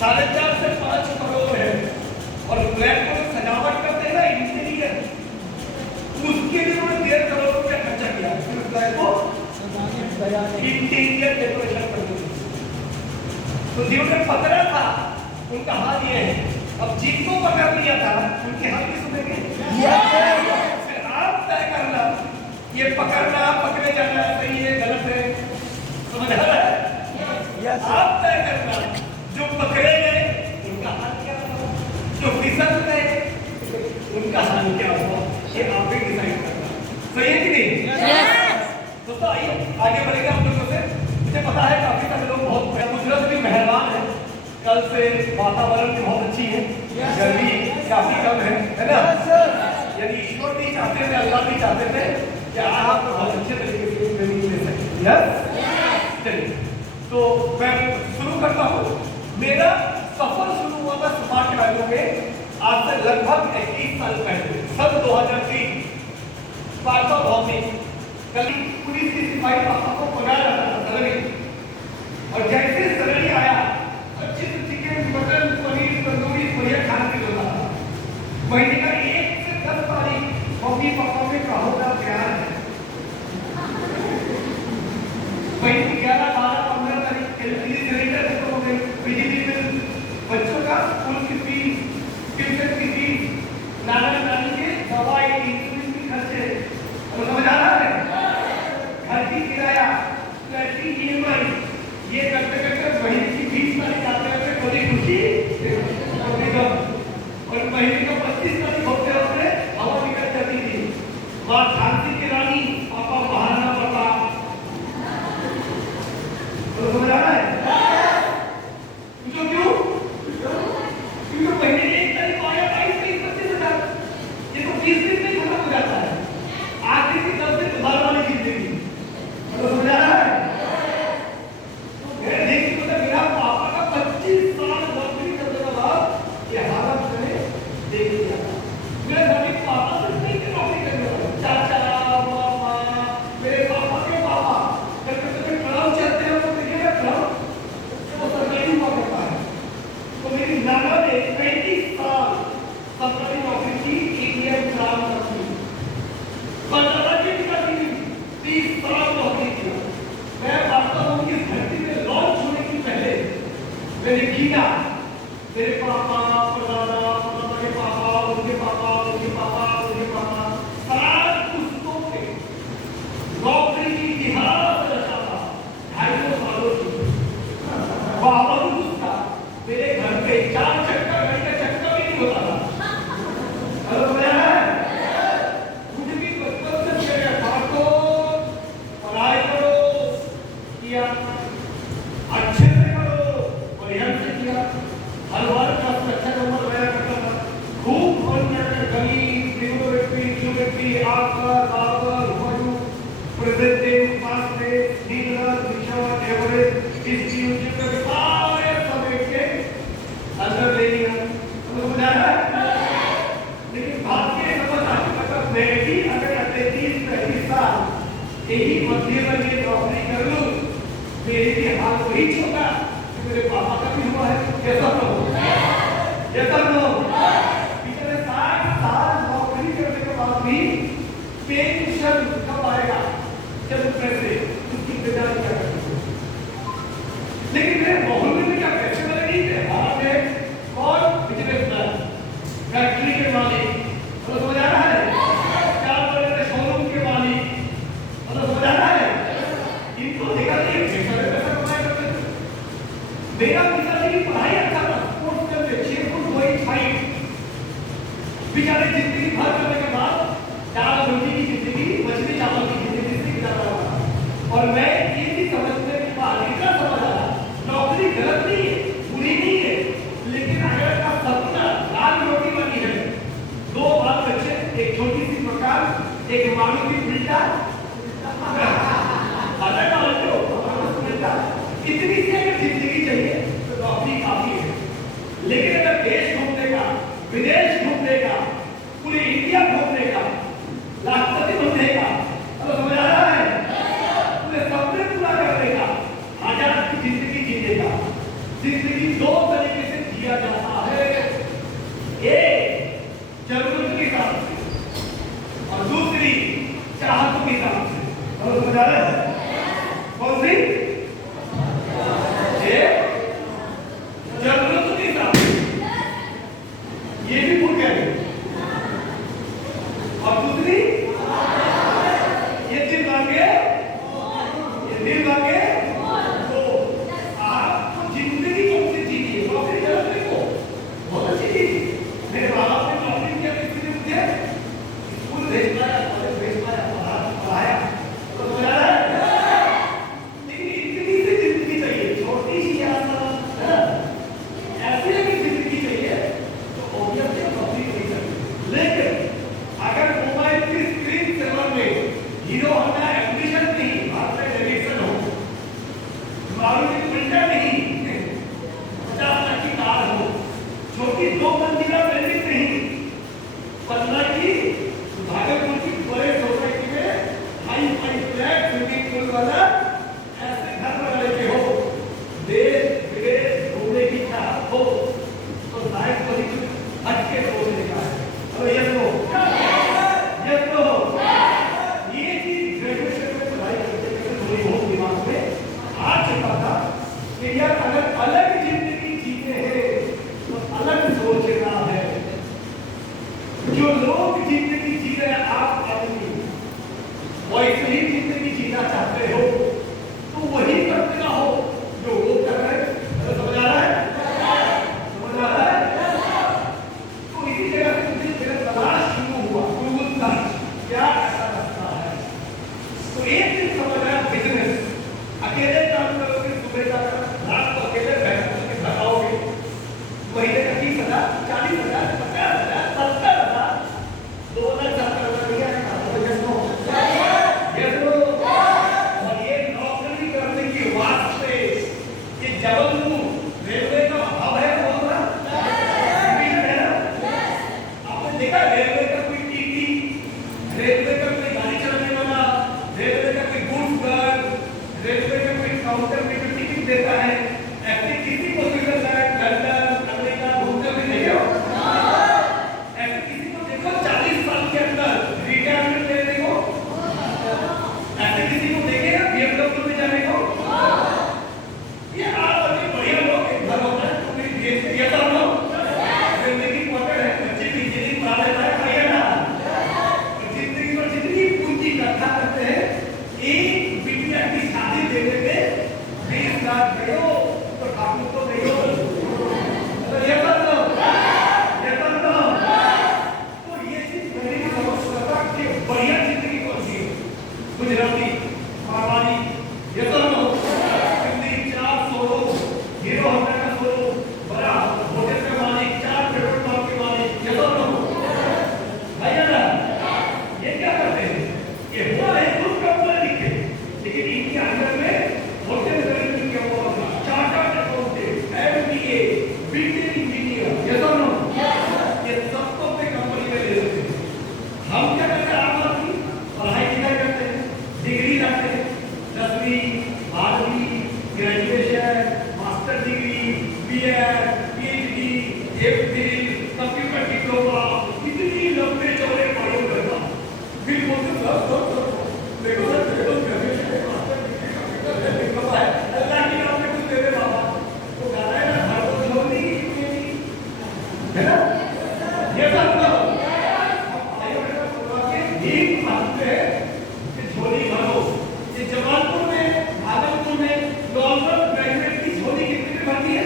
4.5 से 5 करोड़ है। और फ्लैट को सजावट करते हैं ना इंटीरियर, उसके लिए उन्होंने 1.5 करोड़ रुपया खर्चा किया फ्लैट को इंटीरियर डेकोरेशन करने में। तो जिन्होंने पकड़ा था उनका हाल ये है। अब जिनको पकड़ लिया था उनके हाल भी सुनेंगे। फिर आप तय करना ये पकड़ना पकड़े जाना सही है गलत है, समझ आ रहा है? आप तय करना जो पकड़े गए उनका हाल क्या हुआ, जो फिसल गए उनका हाल क्या हुआ, ये आप ही डिसाइड करना। सही है कि नहीं? दोस्तों आइए आगे बढ़ेंगे हम लोगों से। मुझे पता है काफी सारे लोग बहुत कुदरत भी मेहरबान है, कल से वातावरण भी बहुत अच्छी है, गर्मी काफी कम है ना? यदि ईश्वर भी चाहते थे, अल्लाह भी चाहते थे कि आप बहुत अच्छे तरीके से ट्रेनिंग ले सकें। चलिए तो मैं शुरू करता हूँ। मेरा सफर शुरू हुआ था स्मार्ट वैल्यू में आज से लगभग 21 साल पहले, सन 2003। पापा भौतिक कल पुलिस की सिपाही पापा को पकड़ा रहा था सरणी, और जैसे सरणी आया अच्छे से चिकन मटन पनीर तंदूरी बढ़िया खाना भी होता था। महीने का 1 से 10 तारीख मम्मी पापा में कहो का प्यार है। महीने 11, 12, 15 तारीख एलपीजी सिलेंडर खत्म हो गए, बिजली बिल, बच्चों का स्कूल की फीस, ट्यूशन की फीस, नाना नानी के दवाई इंश्योरेंस के खर्चे, और समझ आ रहा है? घर की किराया, फ्लैट की ईएमआई, ये करते करते महीने की 20 तारीख आते हुए थोड़ी खुशी थोड़ी गम, और महीने का 25 तारीख होते होते हवा निकल जाती थी। माँ शांति की रानी, पापा बहाना पापा, तो समझ आ रहा है? क्यों क्योंकि महीने 1 तारीख को आया 22-23-25 ये तो 20 दिन में खत्म हो जाता है। आखिर की 10 दिन बार वाली जिंदगी, तो समझ आ रहा है? तो मेरे देखिए तो मेरा पापा का 25 साल नौकरी करने के बाद ये हालत मैंने देख लिया था। मेरे घर में पापा से नहीं नौकरी करने वाले, चाचा मामा, मेरे पापा के पापा जब ट्रम चलते हैं तो देखिएगा ट्रम वो सरकारी हुआ करता है। तो मेरी नाना ने 35 साल सरकारी नौकरी की, इंडियन ट्राम कंपनी, पर दादा की पिताजी ने 30 साल नौकरी किया। मैं वास्तव में इस धरती में लॉन्च होने की पहले मैंने किया मेरे पापा परदादा परदादा के पापा उनके पापा उनके पापा उनके पापा सात पुस्तकों के नौकरी की इतिहास रचा था 250 सालों की। बावजूद उसका मेरे घर पे 4 चक्का गाड़ी का चक्का भी नहीं होता था। हेलो समझा है? मुझे भी बचपन से मेरे बातों पढ़ाई करो किया, अच्छे से करो बढ़िया से किया, हर बार का अच्छा नंबर लाया करता था। खूब फोन करके गणित ज्योमेट्री आकर बाबर हुमायूं प्रेजेंटिंग पास में नीलर विशाल एवरेज इसकी ऊंची पे सारे समेट के अंदर ले लिया। तो समझ आ रहा है? लेकिन बात के समझ आती मतलब मैं भी अगर 33-35 साल यही मध्य वर्गीय नौकरी कर लूं, मेरे भी हाल वही होगा कि मेरे पापा का भी हुआ है। कैसा तो पिछले 60 साल नौकरी करने के बाद भी पेंशन कब आएगा जब पैसे उसकी इंतजार क्या करेंगे। लेकिन मेरे मोहल्ले में क्या पैसे वाले नहीं थे, भारत में कौन बिजनेसमैन, फैक्ट्री के मालिक, तो समझ आ रहा है? क्या बड़े बड़े शोरूम के मालिक, तो समझ आ रहा है? इनको देखा नहीं पैसा कमाया करते थे। मेरा पिताजी की पढ़ाई अच्छा था, स्पोर्ट्स में 6 फुट 2 इंच हाइट, बेचारे जिंदगी भर करने के बाद दाल रोटी की जिंदगी, मछली चावल की जिंदगी से गुजारा रहा। और मैं ये भी समझने के बाद इतना समझ आया नौकरी गलत नहीं है, बुरी नहीं है, लेकिन अगर का सपना दाल रोटी बनी है, 2 बाल बच्चे, एक छोटी सी मकान, एक मारुति बिल्डर, इतनी सी अगर जिंदगी चाहिए तो नौकरी काफी है। लेकिन अगर देश घूमने का, विदेश घूमने का, पूरे इंडिया घूमने का, राष्ट्रपति बनने का, तो समझ आ रहा है? पूरे सपने पूरा करने का, आजाद की जिंदगी जीने का, जिंदगी 2 तरीके से जाता है एक जरूरत के हिसाब से और दूसरी चाहत के हिसाब से। और समझ आ रहा है कौन सी? जरूरत के हिसाब से, ये भी भूल गए। और दूसरी ये दिल मांगे, ये दिल मांगे तो आपको जिंदगी कौन सी जीनी है? नौकरी जरूरत नहीं को बहुत अच्छी चीज। मेरे माँ बाप ने नौकरी किया, किसी ने मुझे स्कूल भेज पाया, कॉलेज भेज पाया, पढ़ाया, तो समझ आ रहा है। लेकिन इतनी सी जिंदगी चाहिए, छोटी सी आसान ऐसी लगी जिंदगी चाहिए तो ऑब्वियसली नौकरी नहीं चाहिए। लेकिन अगर मोबाइल की स्क्रीन सेवर में हीरो होंडा एम्बिशन नहीं, हाथ में डायरेक्शन हो, मारुति प्रिंटर नहीं, 50 लाख की कार हो, छोटी 2 मंजिला बिल्डिंग नहीं, 15 की भागलपुर की बड़े सोसाइटी में hi fi flat swimming pool वाला ऐसे घर बना लेते हो, देश विदेश घूमने की इच्छा हो, तो लाइफ को कुछ हटके सोचने का है। और ये तो ये चीज ग्रेजुएशन में पढ़ाई करते करते थोड़ी बहुत दिमाग में आ चुका था कि यार अगर अलग जिंदगी जीते हैं तो अलग सोचना है। जो लोग जिंदगी जी रहे हैं आप आदमी वैसे ही जिंदगी जीना चाहते हो तो वही करते रहो जो वो कर रहे हैं। समझ आ रहा है? समझ आ रहा है? तो इसी जगह से मुझे मेरा तलाश शुरू हुआ, गुरुकुल क्या ऐसा लगता है। तो एक दिन समझ आया बिजनेस अकेले काम करोगे, सुबह जाकर रात को अकेले बैठ के घर आओगे, महीने का 30,000, 40,000, 50,000, 70,000, 2,70,000 रुपया और ये नौकरी करने की वास्ते ये जबलपुर रेलवे का हब है, बोल रहा आपने देखा रेलवे का कोई टीटी, रेलवे का कोई गाड़ी चलाने वाला, रेलवे का कोई गुड्स गार्ड, रेलवे का कोई काउंटर में जो टिकट देता है, ऐसे किसी को स्विट्जरलैंड, लंदन, अमेरिका घूमते हुए नहीं हो। ऐसे किसी को देखो 40 साल के अंदर रिटायरमेंट लेने को, ऐसे किसी को देखेगा BMW में जाने को। ये आप बड़े बढ़िया लोग एक घर होता है, तुमने देश में ये सब लोग रेलवे की क्वार्टर है, बच्चे की इंजीनियरिंग पढ़ा देता है, बढ़िया ना। जिंदगी में जितनी पूंजी इकट्ठा करते हैं, एक बिटिया की शादी देने में 20 लाख गए हो तो ठाकुर तो नहीं हो। तो ये कर दो, ये कर दो। तो ये चीज मैंने भी समझ सका कि बढ़िया जिंदगी कौन सी है। गुजराती, मारवाड़ी, ये तो लो, हिंदी 400 लोग, हीरो होंडा का शोरूम, बड़ा होटल का मालिक, 4 पेट्रोल पंप के मालिक, ये तो लो भैया ना। ये क्या करते हैं? ये वो है खुद का बोले लिखे, लेकिन इनके अंदर में होटल मैनेजमेंट क्या हुआ, chartered accountant, MBA, BTech engineer, ये तो लो ये सबको अपने कंपनी में ले लेते हैं। हम क्या करते हैं? आप अपनी पढ़ाई लिखाई करते हैं, डिग्री लाते हैं, 10वीं 12वीं graduation, master degree, BEd, PhD, MPhil, computer diploma, इतनी लंबे चौड़े पढ़ो करना, फिर बोलते देखो सर देखो graduation master degree computer diploma है, अल्लाह की नाम पे कुछ दे दे बाबा, तो गाना है ना हर को छोड़नी है ना। ये सब एक बात है कि झोली भरो। ये जमालपुर में, भागलपुर में नॉर्मल ग्रेजुएट की झोली कितने में भरती है?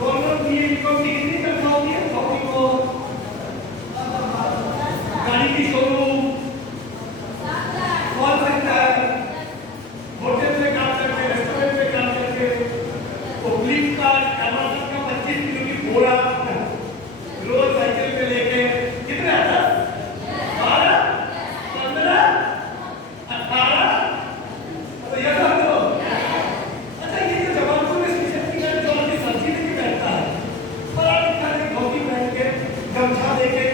नॉर्मल BA BCom की कितनी तनख्वाह होती है? शॉपिंग मॉल, गाड़ी की शोरूम, कॉल सेंटर, होटल में काम करके, रेस्टोरेंट में काम करके, तो फ्लिपकार्ट, अमेज़न का 25 किलो की बोरा रोज साइकिल पे लेके कितने आता? 12, 15, 18। तो ये सब तो अच्छा ये जो जबलपुर में स्टेशन की गाड़ी जो अपनी सब्जी लेके बैठता है, बड़ा लिखा है धोती पहन के, गमछा लेके,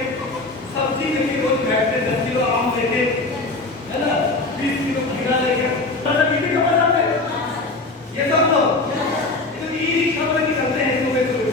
सब्जी लेके रोज बैठते, 10 किलो आम लेके, है ना, 20 किलो खीरा लेके, मतलब कितनी खबर आते हैं? ये सब तो ई-रिक्शा वाले की करते हैं, सुबह सुबह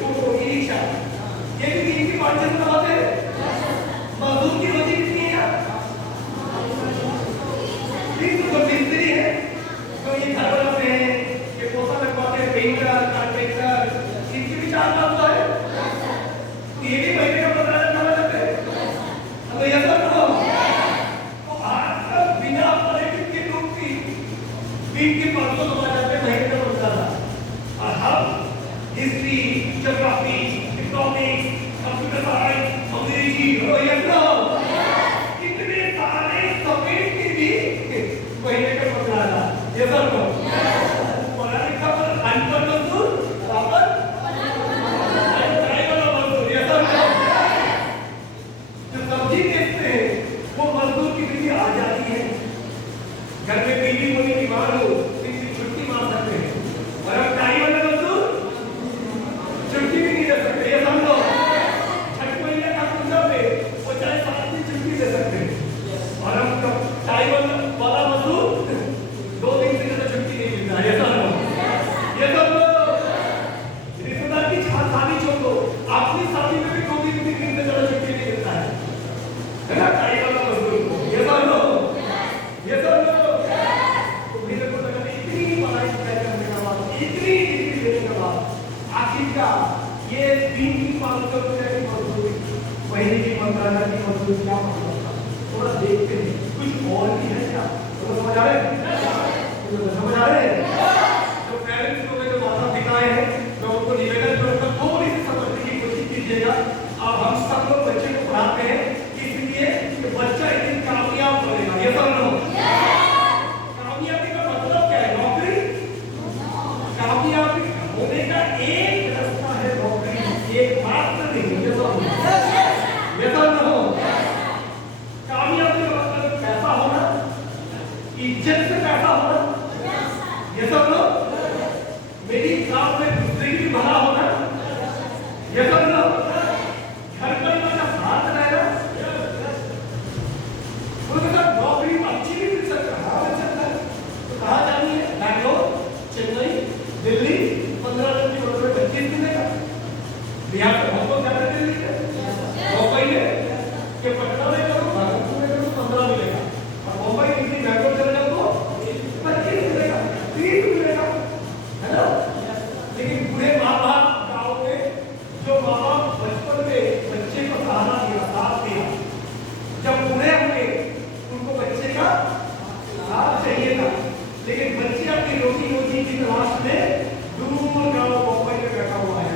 history, geography, economics, computer science, अंग्रेजी, यस नो, इतने सारे सब्जेक्ट के भी महीने का 15,000, यस नो, पढ़ाने का पर अनपढ़ मजदूर बराबर ड्राइवर मजदूर, यस नो, जो सब्जी बेचते हैं वो मजदूर की भी आ जाती है, घर में बीवी होने की मार हो छुट्टी मार सकते हैं, और अब ड्राइवर मजदूर छुट्टी भी नहीं दे सकते, ये समझो, छठ महीने का पूजा में वो चाहे 7 दिन छुट्टी दे सकते हैं, और हम ड्राइवर वाला मजदूर 2 दिन से ज्यादा छुट्टी नहीं मिलता, ये समझो, ये समझो, रिश्तेदार की शादी छोड़ दो, अपनी शादी में भी 2 दिन से ज्यादा छुट्टी नहीं मिलता है ना ड्राइवर वाला मजदूर को, ये समझो, ये समझो, तो मेरे को लगा इतनी पढ़ाई करने के बाद, इतनी डिग्री लेने के बाद, आखिरकार ये 3,500 रुपए की मजदूरी, महीने की 15,000 की मजदूरी क्या मतलब था? थोड़ा देखते हैं कुछ और भी है क्या? तो समझ आ रहे हैं? समझ आ रहे हैं? जो पेरेंट्स लोग हैं, जो माता पिताएं हैं, मैं उनको निवेदन करूंगा थोड़ी सी समझने की कोशिश कीजिएगा। अब हम सब लोग बच्चे को पढ़ाते हैं इसलिए कि बच्चा एक दिन कामयाब बनेगा, ये सब लोग कामयाबी का मतलब क्या है? नौकरी, कामयाबी होने का एक रास्ता है नौकरी, एक मात्र नहीं, ये सब हो, कामयाबी का मतलब पैसा होना, इज्जत से पैसा होना, ये सब लोग मेरी काम में दूसरे की भला होना, ये सब लोग घर परिवार का साथ रहेगा, उनके साथ नौकरी अच्छी भी मिल सकता है, हाँ मिल सकता है, तो कहाँ जानी है? बैंगलोर, चेन्नई, दिल्ली, 15 दिन की नौकरी 25 दिन देगा, बिहार में बहुत लोग जाते हैं दिल्ली में, मुंबई में कि पटना में करो, भागलपुर में करो 15 मिलेगा, और मुंबई दिल्ली बैंगलोर चले जाओ तो 25 मिलेगा, 30 मिलेगा, है ना? लेकिन पूरे माँ बाप गाँव में जो माँ बाप बचपन में बच्चे को सहारा दिया, साथ दिया, जब बूढ़े हुए उनको बच्चे का साथ चाहिए था, लेकिन बच्चे अपनी रोटी रोटी की तलाश में दूर गाँव मुंबई में बैठा हुआ है,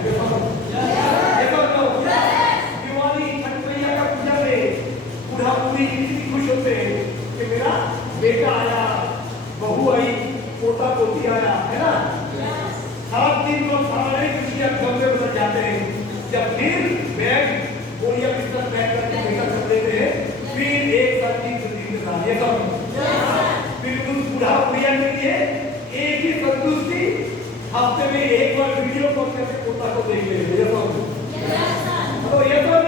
दिवाली छठ मैया का पूजा में बूढ़ा बूढ़ी इतनी खुश होते हैं कि मेरा बेटा आया, बहू आई, पोता पोती आया, है ना? 7 दिन लोग सारे खुशियां घर में बदल जाते हैं, जब फिर बैग बोरिया बिस्तर पैक करके बेटा कर देते हैं, फिर एक साथ की जिंदगी के साथ ये सब फिर उस बूढ़ा बुढ़िया के लिए एक ही संतुष्टि, हफ्ते में एक बार वीडियो कॉल करके पोता को देख ले, ये सब तो ये सब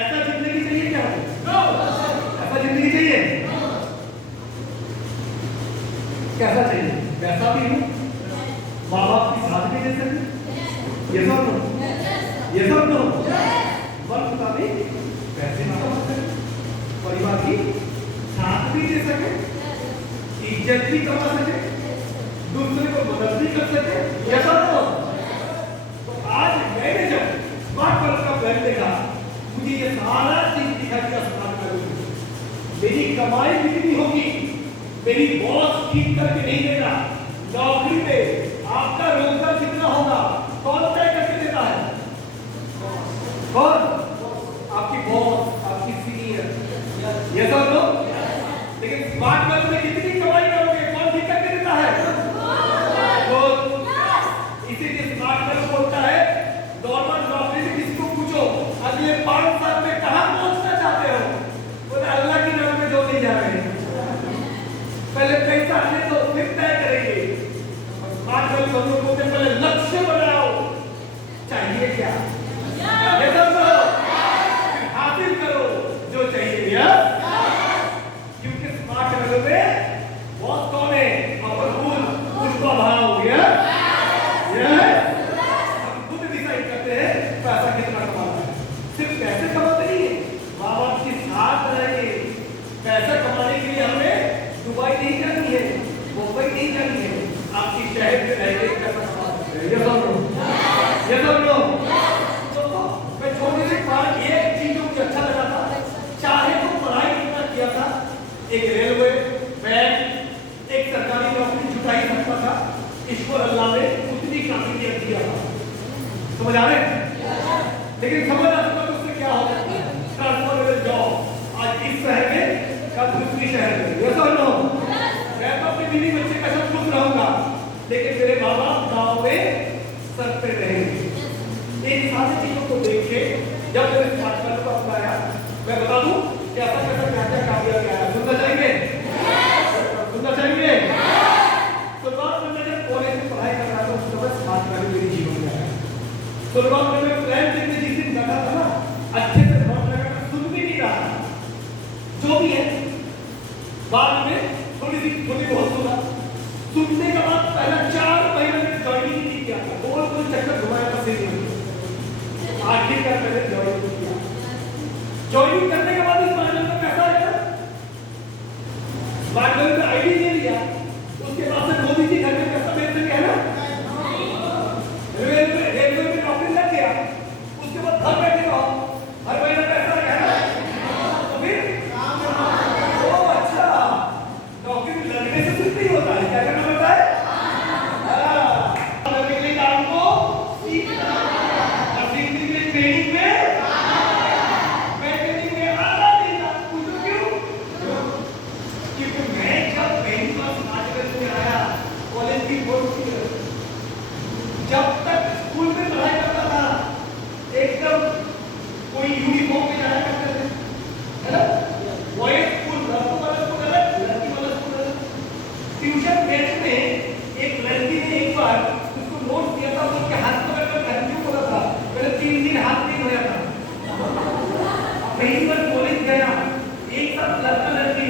ऐसा जिंदगी चाहिए क्या? ऐसा जिंदगी चाहिए? कैसा चाहिए? पैसा भी हो, माँ बाप की साथ भी दे सके, ये सब नो, ये सब नो, वक्त का भी पैसे ना कमा सके, परिवार की साथ भी दे सके, इज्जत भी कमा सके, दूसरे को मदद भी कर सके, ये सब नो। तो आज मैंने जब स्मार्ट वर्क का प्लान देखा, मुझे ये सारा चीज दिखा कि स्मार्ट करूँ, मेरी कमाई कितनी होगी, मेरी बॉस ठीक करके नहीं देगा, नौकरी पे आपका रोजगार कितना होगा, कौन तय करके देता है? कौन? आपकी बॉस, आपकी सीनियर, ये सब लोग। लेकिन स्मार्ट वर्क में कितनी कमाई करोगे, कौन ठीक करके देता है? तो इसीलिए स्मार्ट वर्क बोलता है गवर्नमेंट नौकरी में किसी को पूछो अगले 5 साल में कहां पहुंचना चाहते हो, बोले अल्लाह की नाम में जो नहीं जा रहे, पहले पैसा आने दो फिर तय करेंगे। स्मार्ट वर्क हम लोग बोलते पहले लक्ष्य बनाओ, चाहिए क्या ये सब हासिल करो जो चाहिए, क्योंकि स्मार्ट वर्क में बहुत कौन है? उसका भाव हो गया, हम खुद डिसाइड करते हैं पैसा कितना कमाना है, सिर्फ पैसे कमाते नहीं है, माँ बाप के साथ रहेंगे। पैसा कमाने के लिए हमें दुबई नहीं जानी है, मुंबई नहीं जानी है, आपकी शहर में रहकर पैसा कमा सकते हैं, ये सब लोग समझ आ रहे हैं? लेकिन समझ आ चुका तो उससे क्या होगा? ट्रांसफर जॉब आज इस शहर में कल दूसरी शहर में। ये तो नो मैं तो अपने बीवी बच्चे का सब खुश रहूंगा, लेकिन मेरे माँ बाप गाँव में सर पे रहेंगे। इन सारी चीजों को देख के जब मैंने स्मार्टफोन को अपनाया, मैं बता दूं कि ऐसा कैसा क्या क्या कामयाब क्या है। सुनना चाहेंगे? सुनना चाहेंगे? शुरुआत में मैं जब कॉलेज में पढ़ाई कर रहा था उस समय स्मार्टफोन मेरे जीवन में आया। शुरुआत में मैं प्लान देखने जिस दिन बैठा था ना, अच्छे से नोट लगा सुन भी नहीं रहा, जो भी है बाद में थोड़ी बहुत सुना। सुनने के बाद पहला 4 महीने में ज्वाइनिंग नहीं किया था, गोल चक्कर घुमाया था सिर में। आखिरकार मैंने ज्वाइनिंग किया। ज्वाइनिंग करने के बाद इस मामले में कैसा आया? मामले में आईडी दे दिया, उसके बाद से मोदी जी घर में कैसा मेरे से है ना, रेलवे में नौकरी लग गया, उसके बाद घर बैठे रहो, हर महीने पैसा है ना, तो फिर अच्छा नौकरी लगने से कुछ नहीं होता है, क्या करना पड़ता है? काम को सीखना और सीखने के लिए ट्रेनिंग में मैं ट्रेनिंग में आधा दिन पूछो क्यों? क्योंकि मैं जब पहली बार स्मार्ट में आया कॉलेज की कोर्स जब तक स्कूल में पढ़ाई करता था एकदम कोई यूनिफॉर्म में जाया करते थे, है ना? बॉयज स्कूल लड़कों वाला स्कूल अलग, लड़की वाला स्कूल अलग। ट्यूशन बेंच में एक लड़की ने एक बार उसको नोट दिया था, उसके हाथ पकड़कर कंफ्यूज हो रहा था, पहले 3 दिन हाथ नहीं धोया था। पहली बार कॉलेज गया, एक साथ लड़का लड़की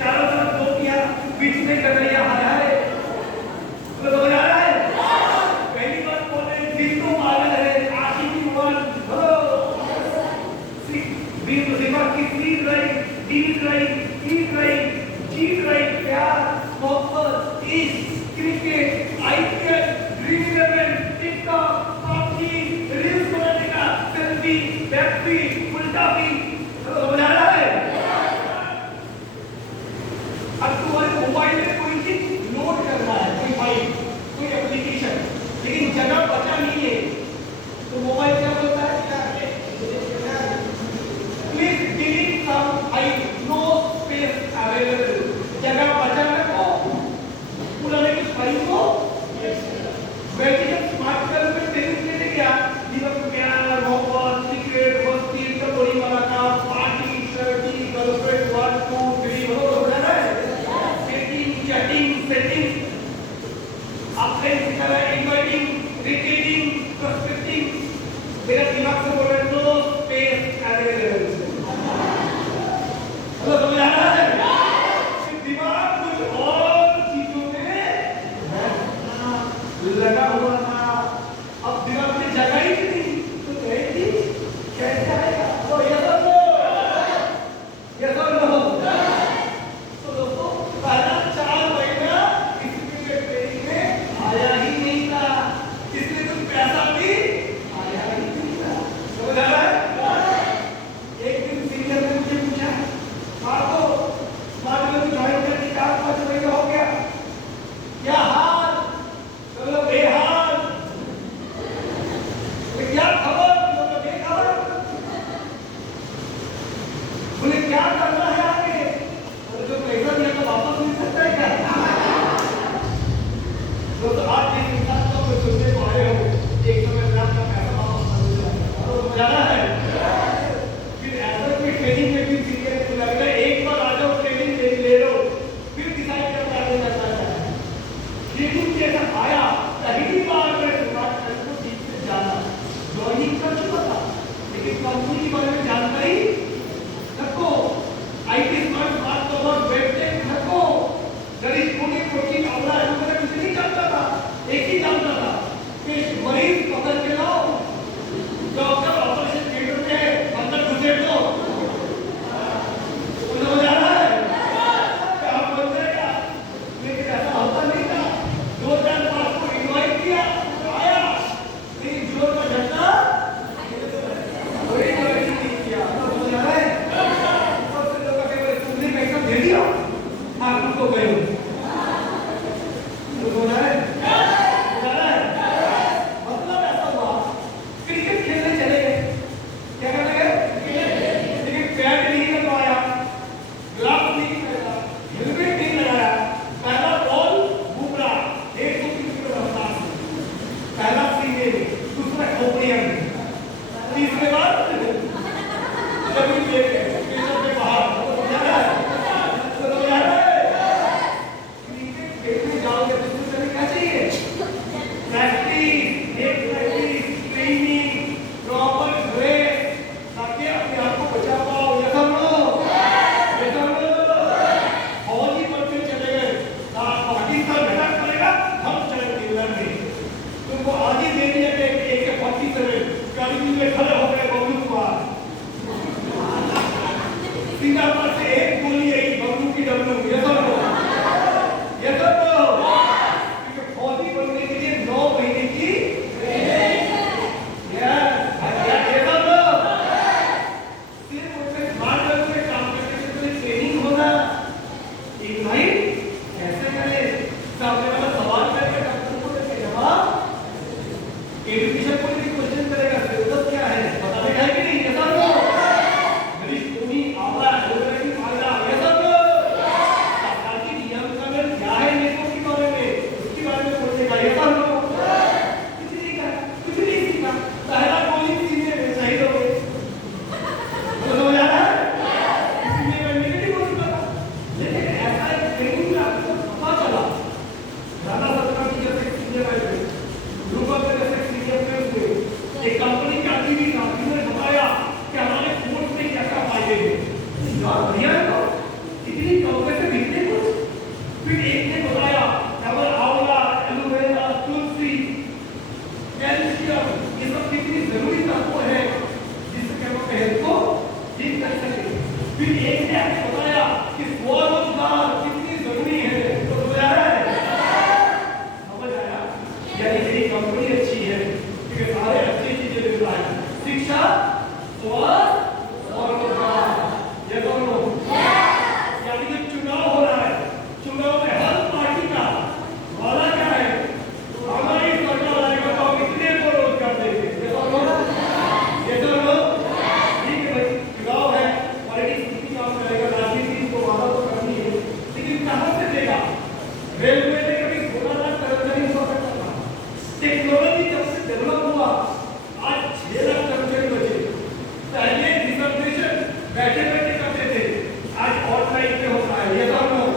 चारों तरफ दोस्तियां, बीच में कटरिया आया है, तो समझ आ रहा है? पहली बार कॉलेज दिन तो पागल है, आशिकी हुआ, दिमाग की speed right, deal right, eat right, जीत राइट, प्यार, मोहब्बत, इश्क, cricket, IPL, dream eleven, TikTok, PUBG, reels बनाने का, सेल्फी, बैकफी, उल्टा भी, समझ आ रहा है? अब तुम्हारे मोबाइल में कोई चीज नोट करना है, कोई फाइल, कोई एप्लीकेशन, लेकिन जगह बचा नहीं है, तो मोबाइल क्या बोलता है? Please delete some file, no space available. जगह बचा रखो, पुराने कुछ फाइल को वैसे जब स्मार्टफोन में ट्रेनिंग लेने गया, जीवन प्यार, मोहब्बत, सीक्रेट, मस्ती, टपोरी वाला काम, पार्टी, शर्टी, गर्लफ्रेंड, 1 2 3 हो रहा है, सेटिंग, चैटिंग, सेटिंग, अपने सिखाया, इनवाइटिंग, रिट्रीटिंग, प्रोस्पेक्टिंग, मेरा दिमाग से बोल रहा है नो स्पेस अवेलेबल। तो समझ आ रहा है? दिमाग कुछ और चीजों में लगा हुआ था, अब दिमाग में जगह ही नहीं, तो कहेगी कैसे आएगा? तो ये सब तो दोस्तों पहला 4 महीना किसी के ट्रेनिंग में आया ही नहीं था, इसलिए कुछ पैसा भी आया ही नहीं था। देंगे, दूसरा खोपड़ियां देंगे, तीसरे बार जमीन देंगे, पेशों के बाहर तो समझा रहा है, तो समझा रहा है। क्रिकेट खेलने जाओगे तो तुम्हें क्या चाहिए? प्रैक्टिस, एक प्रैक्टिस, ट्रेनिंग, प्रॉपर ड्रेस, ताकि अपने आप को बचा पाओ। ये सब लोग, ये सब लोग फौजी बनते चले गए, पाकिस्तान अटैक करेगा, हम चलेंगे इंग्लैंड में। तुमको आज ही दे दिया कि AK-47 गर्मी में खड़े हो गए बबलू कुमार। सिंगापुर से एक गोली आई बबलू की डब्लू, ये सब लोग, ये सब लोग, क्योंकि फौजी बनने के लिए 9 महीने की ये सब लोग सिर्फ उनके स्मार्ट वर्क में काम करने के लिए ट्रेनिंग होना। एक भाई कैसे करे, सामने वाला सवाल करके डॉक्टर को देके जवाब, एजुकेशन पॉलिसी क्वेश्चन करेगा, सिलेबस क्या है बताने का है कि नहीं, ये सब लोग, गणेश धोनी आवड़ा ज्योग्राफी आगरा, ये सब लोग, सरकार की नियम कानून क्या है नेको के बारे में, उसके बारे में पूछेगा, ये सब लोग कुछ नहीं सीखा, पहला गोली सीने में शहीद हो गए। तो समझ आ रहा है, इसलिए मैं नेगेटिव बोल रहा था, लेकिन ऐसा एक ट्रेनिंग में आपको पता चला, राणा सत्ता की जैसे सीनियर है, ग्रुप ऑफ जैसे सीनियर थे, एक कंपनी का टीवी ने बताया कि हमारे कोर्स में क्या क्या फायदे हैं। यार बढ़िया है, तो इतनी कौवे से दिखते कुछ। फिर एक ने बताया कि हमारा आंवला, एलोवेरा, तुलसी, कैल्शियम, ये सब कितनी जरूरी तत्व है जिससे हम अपने हेल्थ को ठीक कर सके। फिर एक ने आपको बताया कि स्वरोजगार कितनी जरूरी है, तो समझ आ रहा है, समझ आया, यानी मेरी कंपनी अच्छी है क्योंकि सारे अच्छी चीजें मिल रहा है, शिक्षा, स्वास्थ्य और रोजगार, ये दोनों, यानी कि चुनाव हो रहा है, चुनाव में हर पार्टी का वादा क्या है, हमारी सरकार आएगा तो हम इतने को रोजगार देंगे, ये दोनों, ठीक है भाई, चुनाव है, पॉलिटिक्स कितनी काम करेगा, राजनीति को वादा तो करनी है, लेकिन कहाँ से देगा? रेलवे में कभी 16 लाख कर्मचारी हो सकता था, टेक्नोलॉजी जब से डेवलप हुआ आज 6 लाख कर्मचारी बचे। पहले रिजर्वेशन बैठे बैठे करते थे, आज ऑनलाइन पे होता है, ये सब लोग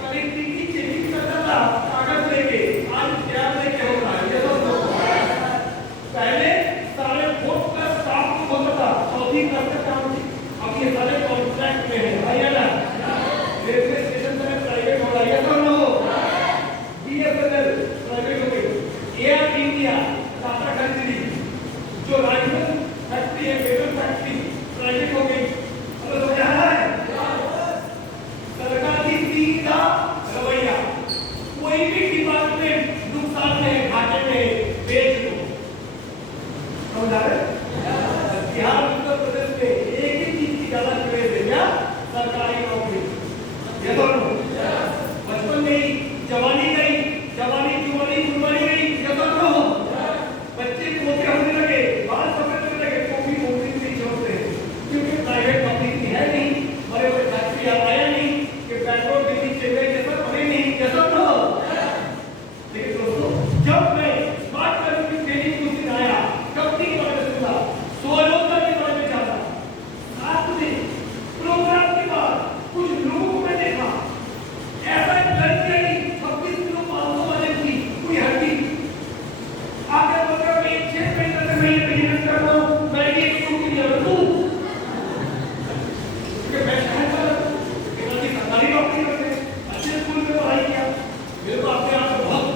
कभी टिकट चेकिंग करता था कागज लेके, आज टैब लेके होता है, ये सब लोग। पहले सारे फोर्थ क्लास स्टाफ को होता था, चौथी क्लास का काम थी, अब ये सारे कॉन्ट्रैक्ट में है, भाई है ना, रेलवे स्टेशन में प्राइवेट हो रहा है, ये सब लोग, BSNL प्राइवेट हो गई, एयर इंडिया, टाटा कंपनी, जो राइफल फैक्ट्री है, वेपन फैक्ट्री प्राइवेट हो गई, तो समझ आ रहा है, सरकार की सीधा रवैया, कोई भी डिपार्टमेंट नुकसान में, घाटे में, बेच दो, समझ आ रहा है। बिहार, उत्तर प्रदेश में एक ही चीज की ज्यादा क्रेज है, क्या? सरकारी नौकरी, ये दोनों, बचपन में ही जवानी गई, जवानी जुवानी जुर्मानी गई, ये दोनों, बच्चे पोते होने लगे, बाल सफेद होने लगे, तो भी नौकरी नहीं छोड़ते हैं, क्योंकि प्राइवेट नौकरी है नहीं, बड़े बड़े फैक्ट्री आया नहीं, कि बैंगलोर, दिल्ली, चेन्नई जैसा बने नहीं, ये दोनों। लेकिन दोस्तों, जब मैं स्मार्ट वर्क की ट्रेनिंग कुछ दिन आया, कंपनी के बारे में सुना, स्वरोजगार के बारे में जाना, साथ में प्रोग्राम के बाद कुछ लोगों को मैं देखा, ऐसा लड़की आई 26 किलो 500 वजन की, कोई हड्डी, आगे बोल रहा मैं 6 महीने से मैं ये बिजनेस कर रहा हूँ, मैं ये शुरू किया हूँ, क्योंकि मैं शहर का मेरा सरकारी नौकरी करते हैं, अच्छे स्कूल में पढ़ाई किया, मेरे को अपने आप से बहुत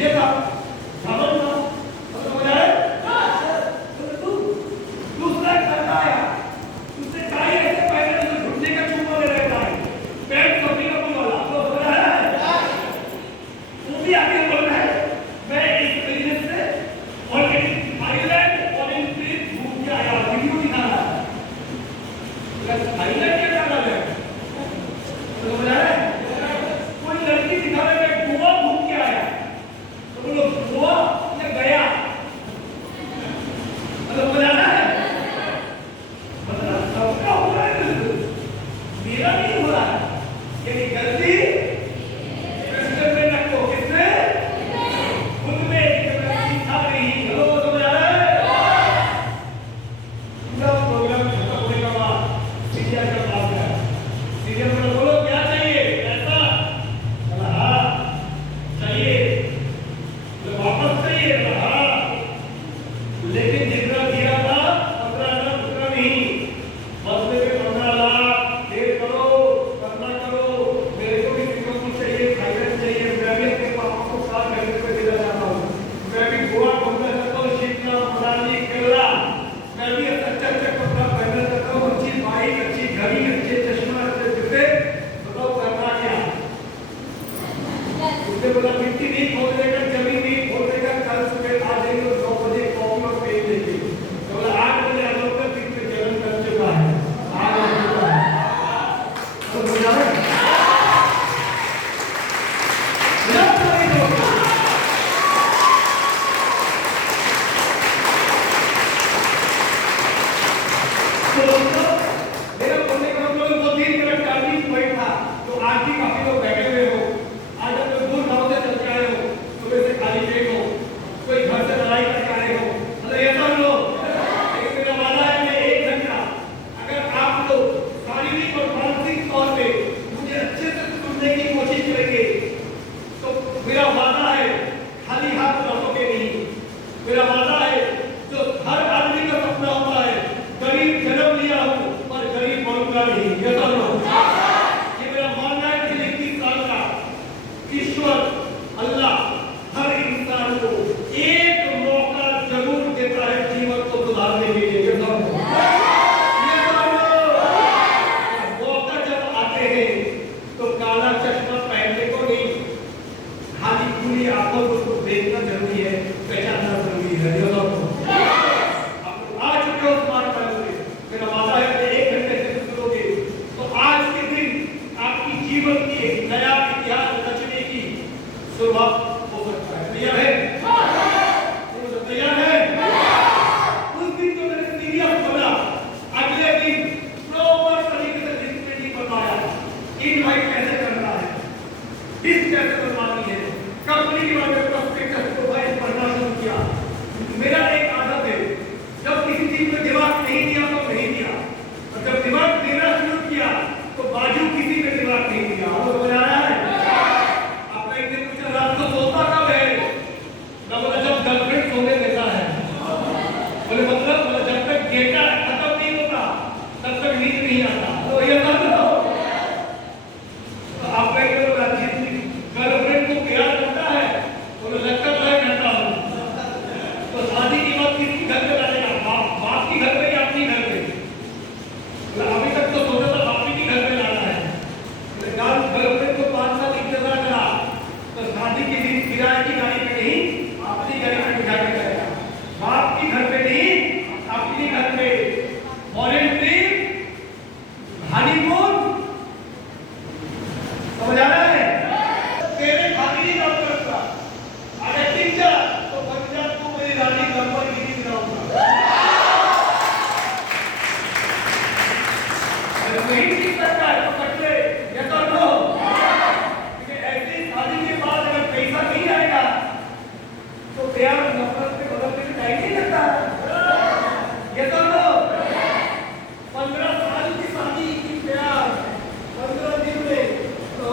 ये था, समझ था, तो समझ आए? तो दूसरा करता आया, उसने टाई ऐसे पहले तो घुटने का चुम्मा ले रहता है, पैंट कपड़ी का बोल वाला, तो समझ आ रहा है? वो भी आगे बोल रहा है, मैं इस बिजनेस से ऑलरेडी आयरलैंड और एक मौका जरूर देता है जीवन को सुधारने के लिए। ये मौका जब आते हैं तो काला चश्मा पहनने को नहीं, खाली पूरी आंखों को उसको देखना जरूरी है, पहचानना जरूरी है। ये आज के स्मार्ट में मेरा वादा है कि 1 घंटे से सुनोगे तो आज के दिन आपकी जीवन की एक नया इतिहास रचने की शुरुआत हो सकता है। तैयार है? तैयार है? उस दिन तो मैंने सीरियस बना, अगले दिन प्रॉपर तरीके से लिस्ट मीटिंग बनवाया, इनवाइट कैसे करना है, लिस्ट कैसे बनवानी है, कंपनी के बारे में प्रोस्पेक्टस को भाई पढ़ना शुरू किया। मेरा एक आदत है, जब किसी चीज में दिमाग नहीं दिया तो नहीं दिया, और जब दिमाग देना शुरू किया तो बाजू किसी में दिमाग नहीं दिया। आपको समझ आ रहा है? आपका एक दिन पूछा रात को सोता कब है? मैं बोला जब गर्लफ्रेंड सोने देता है। बोले मतलब जब तक डेटा खत्म नहीं होता तब तक नींद नहीं आता। तो ये बात है। तो आप कहेंगे बोला गर्लफ्रेंड को प्यार करता है, बोले लगता है करता हूँ। तो शादी की बात किसकी घर पे डालेगा? बाप की घर पे या अपनी घर पे? अभी तक तो सोचा था बाप की घर पे लाना है। गर्लफ्रेंड को 5 साल इंतजार करा तो शादी के दिन किराए की गाड़ी पे नहीं अपनी गाड़ी में बिठा के जाएगा। बाप की घर पे नहीं अपनी घर पे। फॉरेन ट्रिप, हनीमून, समझ आ रहा है? तेरे खाली नहीं काम करता, अगर टिक जा तो बन जा तू मेरी रानी नंबर गिरी गिराऊंगा। नहीं टिक सकता है तो कट ले, ये तो लो। ऐसी शादी के बाद अगर पैसा नहीं आएगा तो प्यार नफरत में बदलने में टाइम नहीं लगता। ये तो लो। 15 साल की शादी की प्यार 15 दिन में तो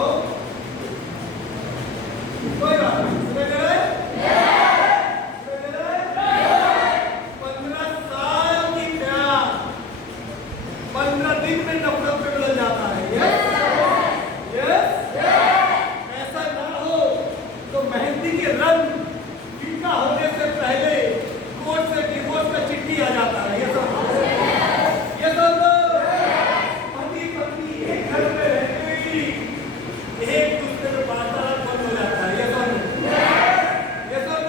कोई बात नहीं। समझ गए? 15 साल की प्यार 15 दिन में नफरत में बदल जाता है। यस? ऐसा ना हो तो मेहंदी के रंग फीका होने से पहले कोर्ट से डिवोर्स का चिट्ठी आ जाता है। ये सब पति पत्नी एक घर में रहते ही एक दूसरे में वार्तालाप बंद हो जाता है। ये सब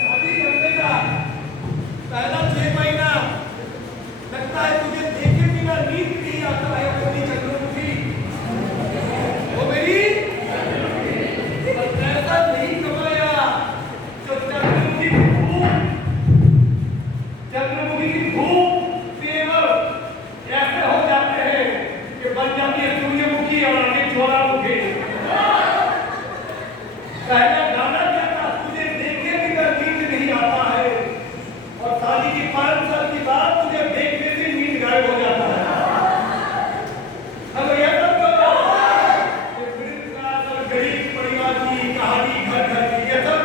शादी करने का पहला 6 महीना लगता है तुझे देखे बिना नींद नहीं आता है। अपनी चंद्रमुखी वो मेरी पैसा नहीं कमाया जो चंद्रमुखी की भूख तेवर ऐसे हो जाते हैं कि बन जाती है सूर्यमुखी और आगे ज्वालामुखी। पहला गाना क्या था? तुझे देखे बिना नींद नहीं आता है, और शादी की 5 साल की बात तुझे देखने से नींद गायब हो जाता है। अब ये सब मिडिल क्लास और गरीब परिवार की कहानी घर घर की, ये सब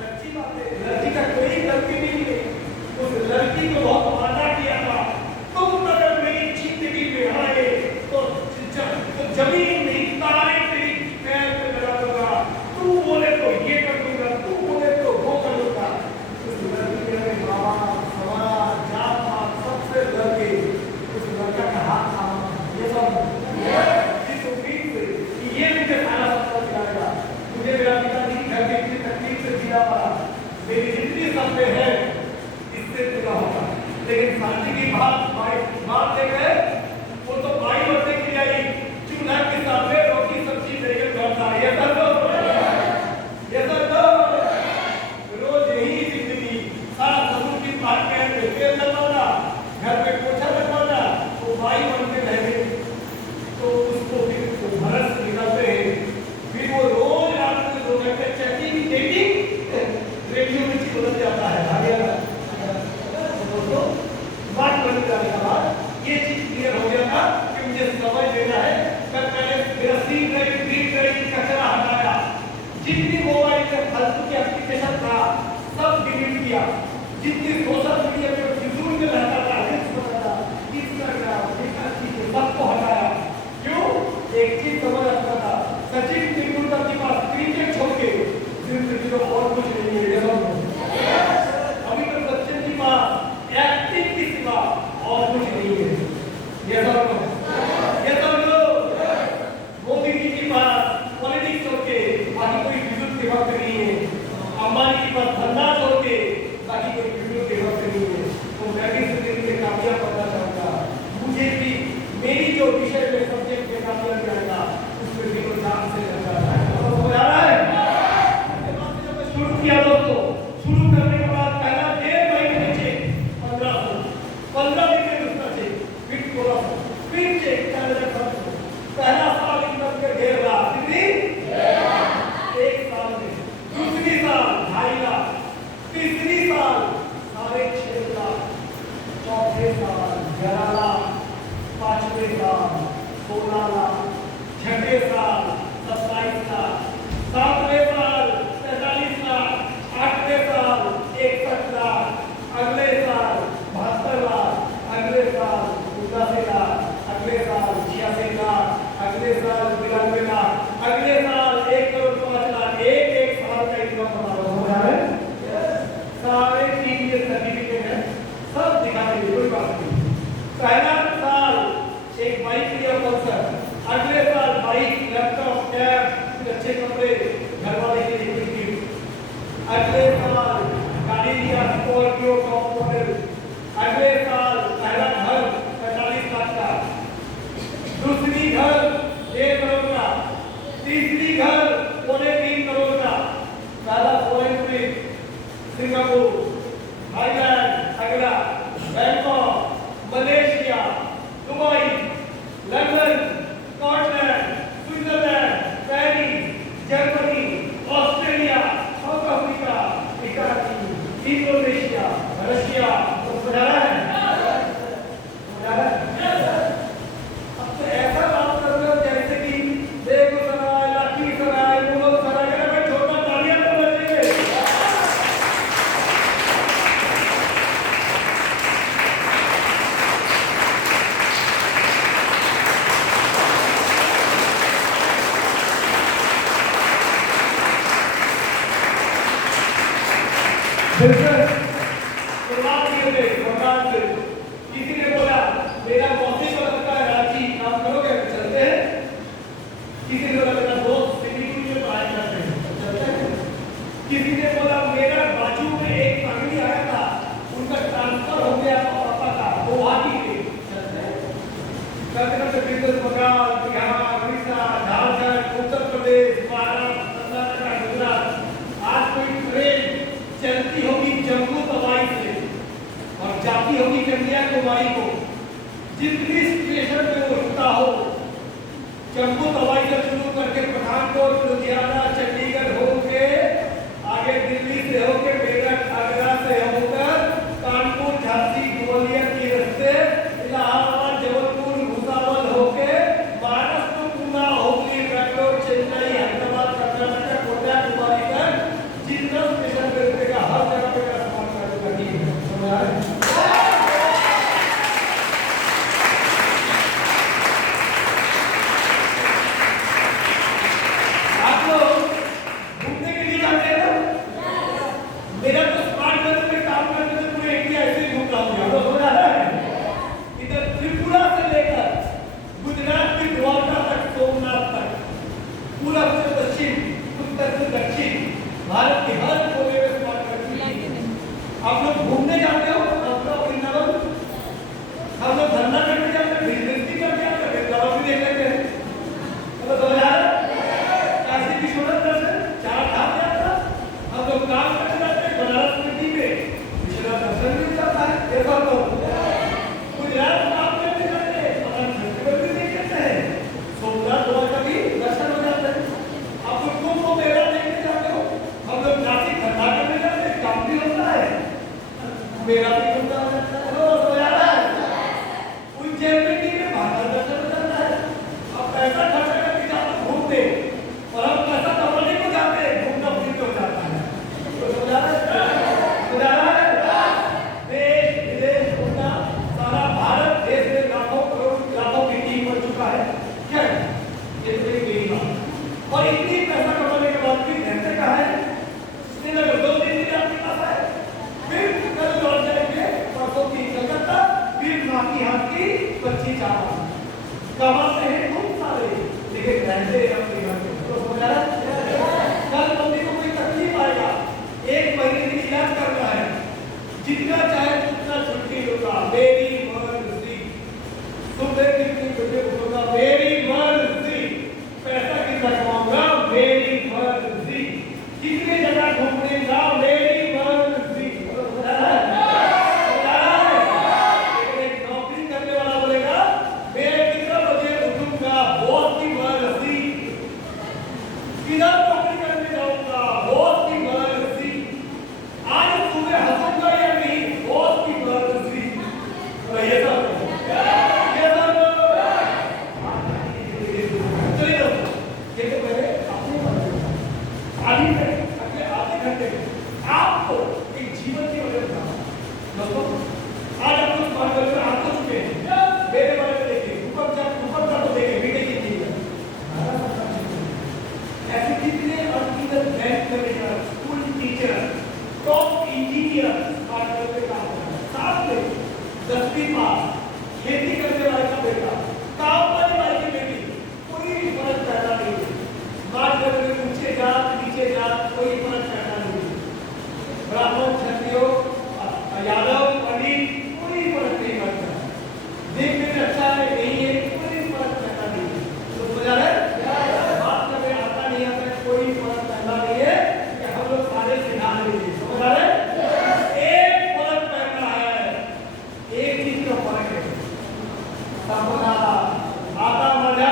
सच्ची बात है। लड़की का कोई गलती नहीं है। उस लड़की को बहुत वादा किया था, तुम अगर मेरी जिंदगी में आए तो जमीन नहीं तारे तेरी पैर पे लगा दूंगा, तू बोले तो ये कर दूंगा, तू बोले तो वो कर दूंगा। उस लड़की ने बाबा समाज जात पात सबसे लड़के उस लड़का का हाथ थामा। ये सब इस उम्मीद से कि ये मुझे सारा सपना दिलाएगा, मुझे मेरा पिताजी की घर में इतनी तकलीफ से जीना पड़ा, मेरी जितनी सपने हैं इससे पूरा होगा। लेकिन शादी की बात ले गए, वो तो भाई बनने के लिए आई, चूल्हा के सामने रोटी सब्जी लेकर बैठा। ये सब रोज यही जिंदगी, सास ससुर की बात कहने तेल लगवाना, घर में पोछा लगवाना, वो भाई बनते रहे तो उसको फिर भरस निकलते हैं। फिर वो रोज रात में 2 घंटे चेकिंग रेडियो में बदल जाता है। आगे दोस्तों बात करने जाने के बाद ये चीज क्लियर हो गया था कि मुझे समय देना है। मैं पहले मेरा सीन कचरा हटाया, जितनी मोबाइल में फालतू की एप्लीकेशन था सब डिलीट किया, जितनी सोशल मीडिया पे फिजूल में रहता था रील्स वगैरह इंस्टाग्राम सबको हटाया। क्यों? एक चीज समझ आता था, सचिन तेंदुलकर के पास क्रिकेट छोड़ के सिर्फ अंबानी के पास धंधा छोड़ के ताकि कोई वीडियो देवर से नहीं है, तो मैं भी इस दिन में कामयाब बनना चाहूँगा। मुझे भी मेरी जो विषय में सब्जेक्ट में कामयाब जाएगा उसमें भी कोई नाम से लग जाता है। तो समझ आ रहा है? जब मैं शुरू किया दोस्तों, शुरू करने के बाद पहला 1.5 महीने चेक 15 दिन में दूसरा चेक, फिर 1600, फिर चेक 4,500, पहला साल इनकम के 1.5 लाख, कितनी? 1 साल में, दूसरी साल 2.5 लाख, तीसरी साल 6.5 लाख, चौथे साल 11 लाख, पांचवें साल 16 लाख, छठे साल 27 लाख, सातवें साल 43 लाख, आठवें साल 61 लाख, अगले साल 72 लाख, अगले साल 89 लाख, अगले साल 86 लाख, अगले साल 92 लाख, अगले साल 1.5 लाख, एक साल का इनकम हो रहा है। सारे 3 ईयर सर्टिफिकेट है, सब दिखा देंगे, कोई बात नहीं। पहला साल एक बाइक लिया पल्सर, अगले साल बाइक, लैपटॉप, टैब, अच्छे कपड़े, घर वाले के लिए गिफ्ट। अगले साल गाड़ी लिया स्कॉर्पियो टॉप मॉडल, अगले साल पहला घर 45 लाख का, दूसरी घर 1 करोड़ का, तीसरी घर 3.25 करोड़ का, पहला फॉरेन ट्रिप सिंगापुर, थाईलैंड, अगला Bangkok, Malaysia, Dubai, London, Scotland, Switzerland, Paris, Germany, Australia, south Africa, Italy, Indonesia, Russia, तो समझा रहा है? समझा रहा है? अब तो ऐसा बात कर रहे हो जैसे कि बेगूसराय, लखीसराय, मुगलसराय, अगर मैं छोटा तालियां तो बजेंगे। बिल्कुल शुरुआत किए थे बंगाल से, किसी ने बोला मेरा मौसी को लगता है रांची, काम करोगे? चलते हैं। किसी ने बोला मेरा दोस्त सिलीगुड़ी में पढ़ाई करते हैं, चलते हैं। किसी ने बोला मेरा बाजू में एक फैमिली आया था, उनका ट्रांसफर हो गया पापा का गुवाहाटी के, चलते हैं। करते करते बिल्कुल बंगाल, बिहार, उड़ीसा, झारखंड, उत्तर प्रदेश, महाराष्ट्र, कर्नाटक, गुजरात, आज कोई ट्रेन चलती होगी जम्मू तवाई से और जाती होगी कन्याकुमारी को, जितनी स्टेशन पे वो रुकता हो, जम्मू तवाई से शुरू करके पठानकोट, लुधियाना, चंडीगढ़ होके आगे दिल्ली से होके मेरठ, आगरा से होकर कानपुर, झांसी, ग्वालियर के रास्ते इलाहाबाद, जबलपुर, भुसावल होके महाराष्ट्र, पूना, हुगली, बेंगलोर, चेन्नई, हैदराबाद, कर्नाटक, कन्याकुमारी तक जितना स्टेशन पे रुकेगा हर जगह पे मेरा सामान काटूंगा। ठीक है, समझ आ रहा है? आप लोग घूमने के लिए जाते हैं ना? मेरा तो स्मार्ट वर्क में काम करने से पूरे इंडिया ऐसे ही घूमता हूँ, आप लोग समझ आ रहा है? इधर त्रिपुरा से लेकर गुजरात की द्वारका तक, सोमनाथ तक, पूरब से पश्चिम, उत्तर से दक्षिण, भारत के हर कोने में स्मार्ट करती है। आप लोग घूमने जाते हो, मथुरा, वृंदावन, हम लोग धंधा करने जाते हैं, बिजनेस भी करके आते हैं, वृंदावन भी देख लेते हैं। तो 2000 काशी विश्वनाथ दर्शन, 4 धाम यात्रा, हम लोग काम करने जाते हैं, बनारस सिटी में विश्वनाथ दर्शन भी जाता है, देखो तो गुजरात काम करने जाते हैं, अपन फेस्टिवल भी देख लेते हैं, सोमनाथ द्वारका भी दर्शन हो जाते हैं। आप लोग कुंभ मेला देखने जाते हो, हम लोग घंटे में आपको एक जीवन की वजह बताऊं दोस्तों। आज आप कुछ बात कर रहे हो चुके हैं, मेरे बारे में देखिए, ऊपर का तो देखिए बेटे की चीज है ऐसे कितने अनगिनत bank manager, school teacher, top engineer काम करते साथ में 10वीं पास, खेती करने वाले का बेटा, काम वाले वाले की बेटी, कोई फर्क पैदा नहीं है। बात करते हुए ऊंचे जात नीचे जात कोई फर्क पैदा नहीं है। ब्राह्मण क्षत्रिय यादव पंडित कोई फर्क नहीं पड़ता। देखने में अच्छा है नहीं है कोई फर्क पैदा नहीं है। तो समझ आ रहा है बात करने आता नहीं आता है कोई फर्क पैदा नहीं है कि हम लोग सारे सिखा लेंगे। समझ आ रहा है एक फर्क पैदा है, एक चीज का फर्क है सपना आता मजा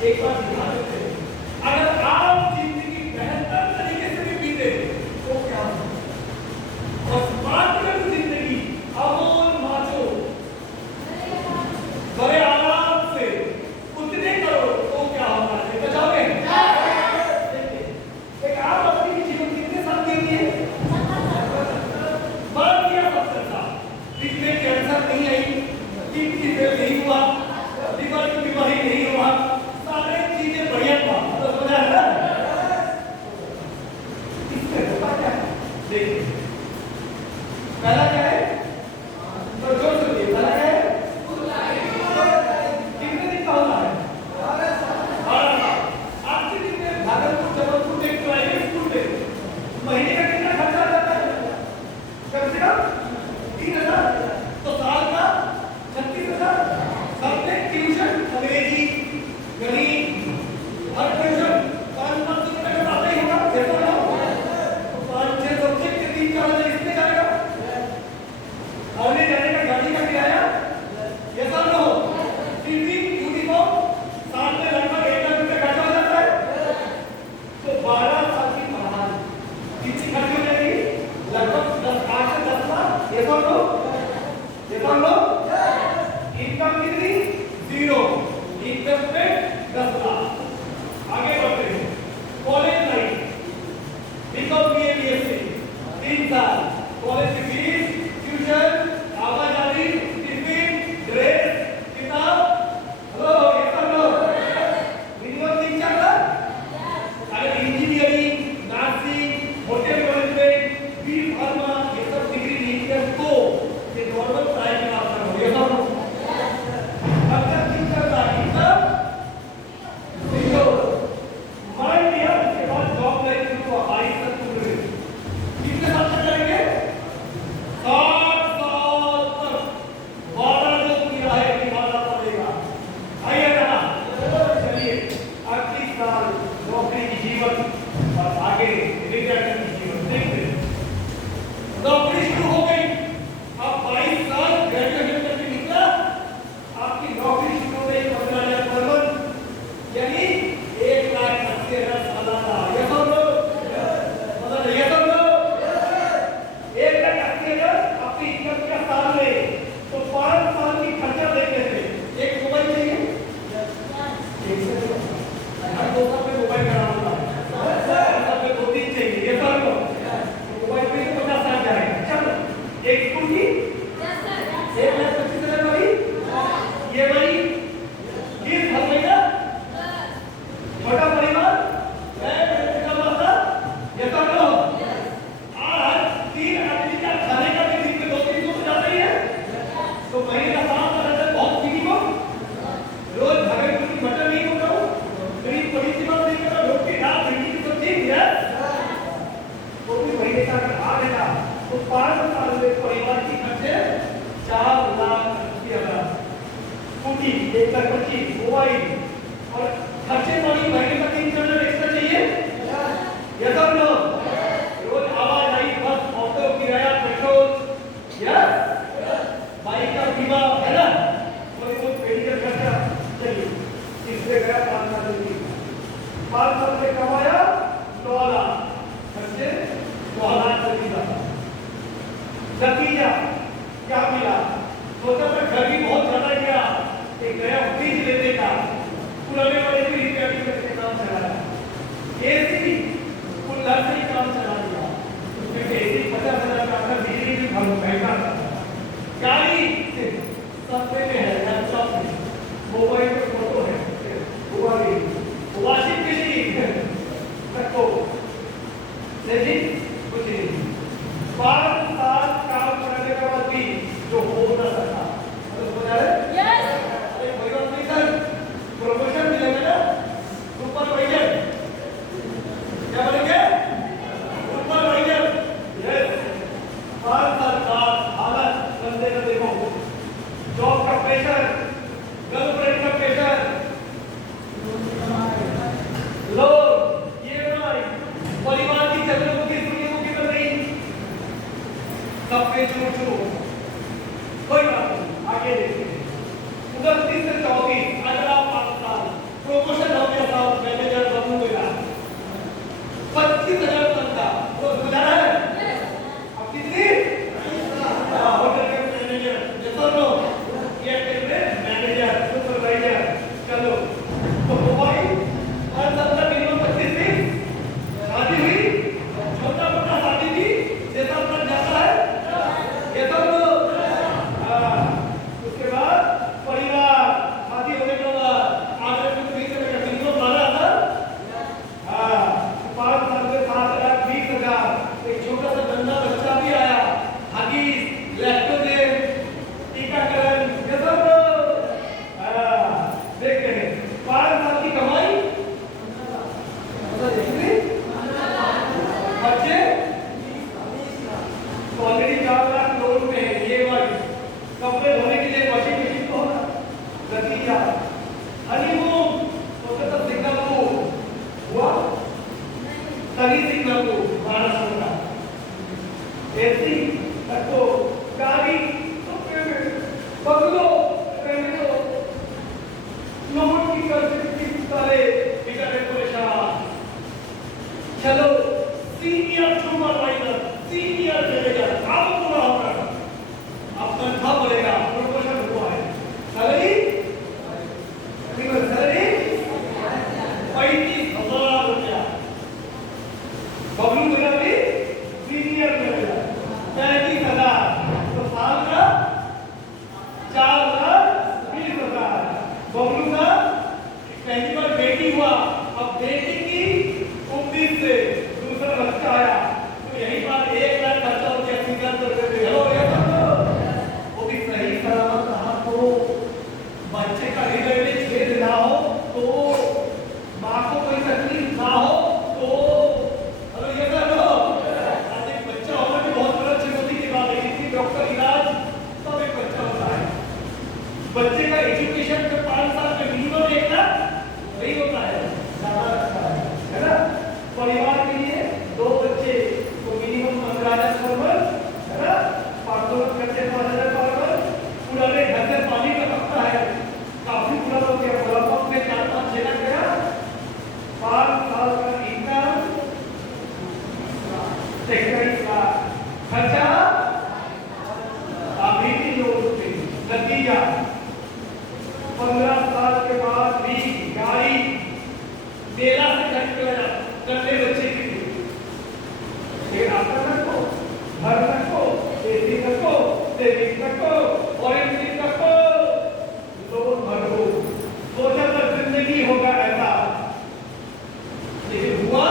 एक बार ध्यान रखते हैं, अगर आप जिंदगी बेहतर तरीके से भी बीते तो क्या होगा और स्मार्ट जिंदगी अमोल माचो बड़े आराम से उतने करो तो क्या होगा बचाओगे। एक आप अपनी जीवन कितने साल के लिए बढ़ गया सबसे साल इसमें कैंसर नहीं आई, किडनी की फेल नहीं हुआ, लिवर की बीमारी नहीं हुआ, बढ़िया बात तो समझ आ रहा है। इसमें होता क्या है देखिए, पहला क्या है तो जोर से देखिए, पहला क्या है कितने दिन का होता है 12 साल। आज के दिन में भागलपुर जबलपुर एक प्राइवेट स्कूल में महीने का कितना खर्चा आ जाता है कम से कम 3000, तो साल का 36,000। सब में ट्यूशन अंग्रेजी गणित हर ट्यूशन 5-5 रुपए का आता ही होगा जैसा ना तो 5-6 सब्जेक्ट के 3-4 इसमें जाएगा। आने जाने का गाड़ी का किराया ऐसा ना हो, टिफिन यूनिफॉर्म साल में लगभग 1 लाख रुपए खर्च हो जाता है। तो 12 साल की पढ़ाई कितनी खर्च हो जाएगी लगभग 8 से 10 लाख। ऐसा लो इनकम कितनी 0, इन्वेस्टमेंट 10 लाख। आगे बढ़ते हैं college life, BCom BA BSc 3 साल, कॉलेज की फीस ट्यूशन आवाजाही टिफिन ड्रेस किताब हेलो ये सब लो मिनिमम 3-4 लाख। अगर engineering nursing hotel management B pharma ये सब डिग्री नहीं है तो ये नॉर्मल पढ़ाई की बात करो ये सब अगर 3-4 लाख 4,80,000 स्कूटी 1,25,000 मोबाइल और खर्चे तो नहीं महीने का 300 एक्स्ट्रा चाहिए ये सब लो रोज आवाजाही बस ऑटो किराया पेट्रोल यस बाइक का बीमा है ना कोई मेडिकल खर्चा चलिए इससे गया 5 साल में कमाया 9 लाख खर्चे 9 लाख नतीजा क्या मिला सोचा था घर भी बहुत ज्यादा गया एक गया फ्रिज लेने का पुराने वाले भी रिपेयरिंग करके काम चलाया एसी कूलर से ही काम चला दिया क्योंकि एसी 50,000 का अपना बिजली भी हम महंगा था गाड़ी सस्ते में है लैपटॉप में मोबाइल पे फोटो है वॉशिंग मशीन रखो नहीं कुछ नहीं 5 साल काम करने के बाद भी जो हो न सका तो हो जा रहा है यस अरे कोई बात नहीं सर प्रमोशन मिलेगा ना सुपरवाइजर क्या बोलेंगे सुपरवाइजर यस 5 साल बाद हालत बंदे का देखो जॉब का प्रेशर गर्लफ्रेंड का प्रेशर लोग ये परिवार की जरूरत की दुनिया की कर रही सब पे छूट कोई बात नहीं आगे देखते हैं 29 से 24 अगला 5 साल प्रमोशन हो गया साहब मैनेजर बनू गया 25,000 तनख्वाह तो गुजारा है अब कितनी होटल के मैनेजर जैसा लो ये टेबल मैनेजर सुपरवाइजर चलो तो मोबाइल और सबका मिनिमम 25 शादी हुई छोटा मोटा शादी भी जैसा अपना जाता है ये सब उसके बाद परिवार शादी होने के बाद आगे कुछ नहीं करेगा मिनिमम 12,000 5 साल में 7,20,000 एक छोटा सा गंदा बच्चा भी आया हगीज लैक्टोजेन टीकाकरण ये सब देखते हैं 5 साल की कमाई बच्चे ऑलरेडी 4 लाख लोन में ये वर्ष कपड़े धोने के लिए वॉशिंग मशीन तो होना नतीजा हनीमून तो सब सिंगापुर हुआ तभी सिंगापुर 1200 का एसी रखो गाड़ी बगलो रेमिनो लोन की कर्ज वाले बिचारे परेशान चलो सीनियर सुपरवाइजर सीनियर मैनेजर काम पूरा होगा अब तनख्वाह बढ़ेगा प्रमोशन हुआ है सैलरी सैलरी 35,000 रुपया बबलू मेरा भी सीनियर मैनेजर 35,000 तो साल का 4,20,000 बबलू का पहली बार बेटी हुआ अब बेटी की 19 से दूसरा बच्चा आया तो यही बात 1 लाख खर्चा हो गया सिंगल कर देते हेलो वो भी सही सलामत रहा तो बच्चे का हृदय में छेद ना हो तो माँ को कोई तकलीफ ना हो तो हेलो ये कर लो आज एक बच्चा होना भी बहुत बड़ा चुनौती की बात है इतनी डॉक्टर इलाज सब एक बच्चा होता है बच्चे का एजुकेशन के 5 साल में मिनिमम 1 लाख नहीं होता है ज्यादा लगता है ना परिवार के लिए 2 बच्चे तो मिनिमम 15,000 पर मंथ है ना 500 खर्चे 5,000 पर मंथ पुराने घर से पानी का सकता है काफी पुराना हो गया डेवलपमेंट में 4-5 लाख गया 5 साल का इनकम 23 लाख खर्चा अभी भी लोग नतीजा 15 साल के बाद भी गाड़ी मेला से करने बच्चे की लेकिन आपका रखो घर रखो एसी रखो सेविंग रखो ऑयल रखो लोन भरो सोचा तो जिंदगी होगा ऐसा लेकिन हुआ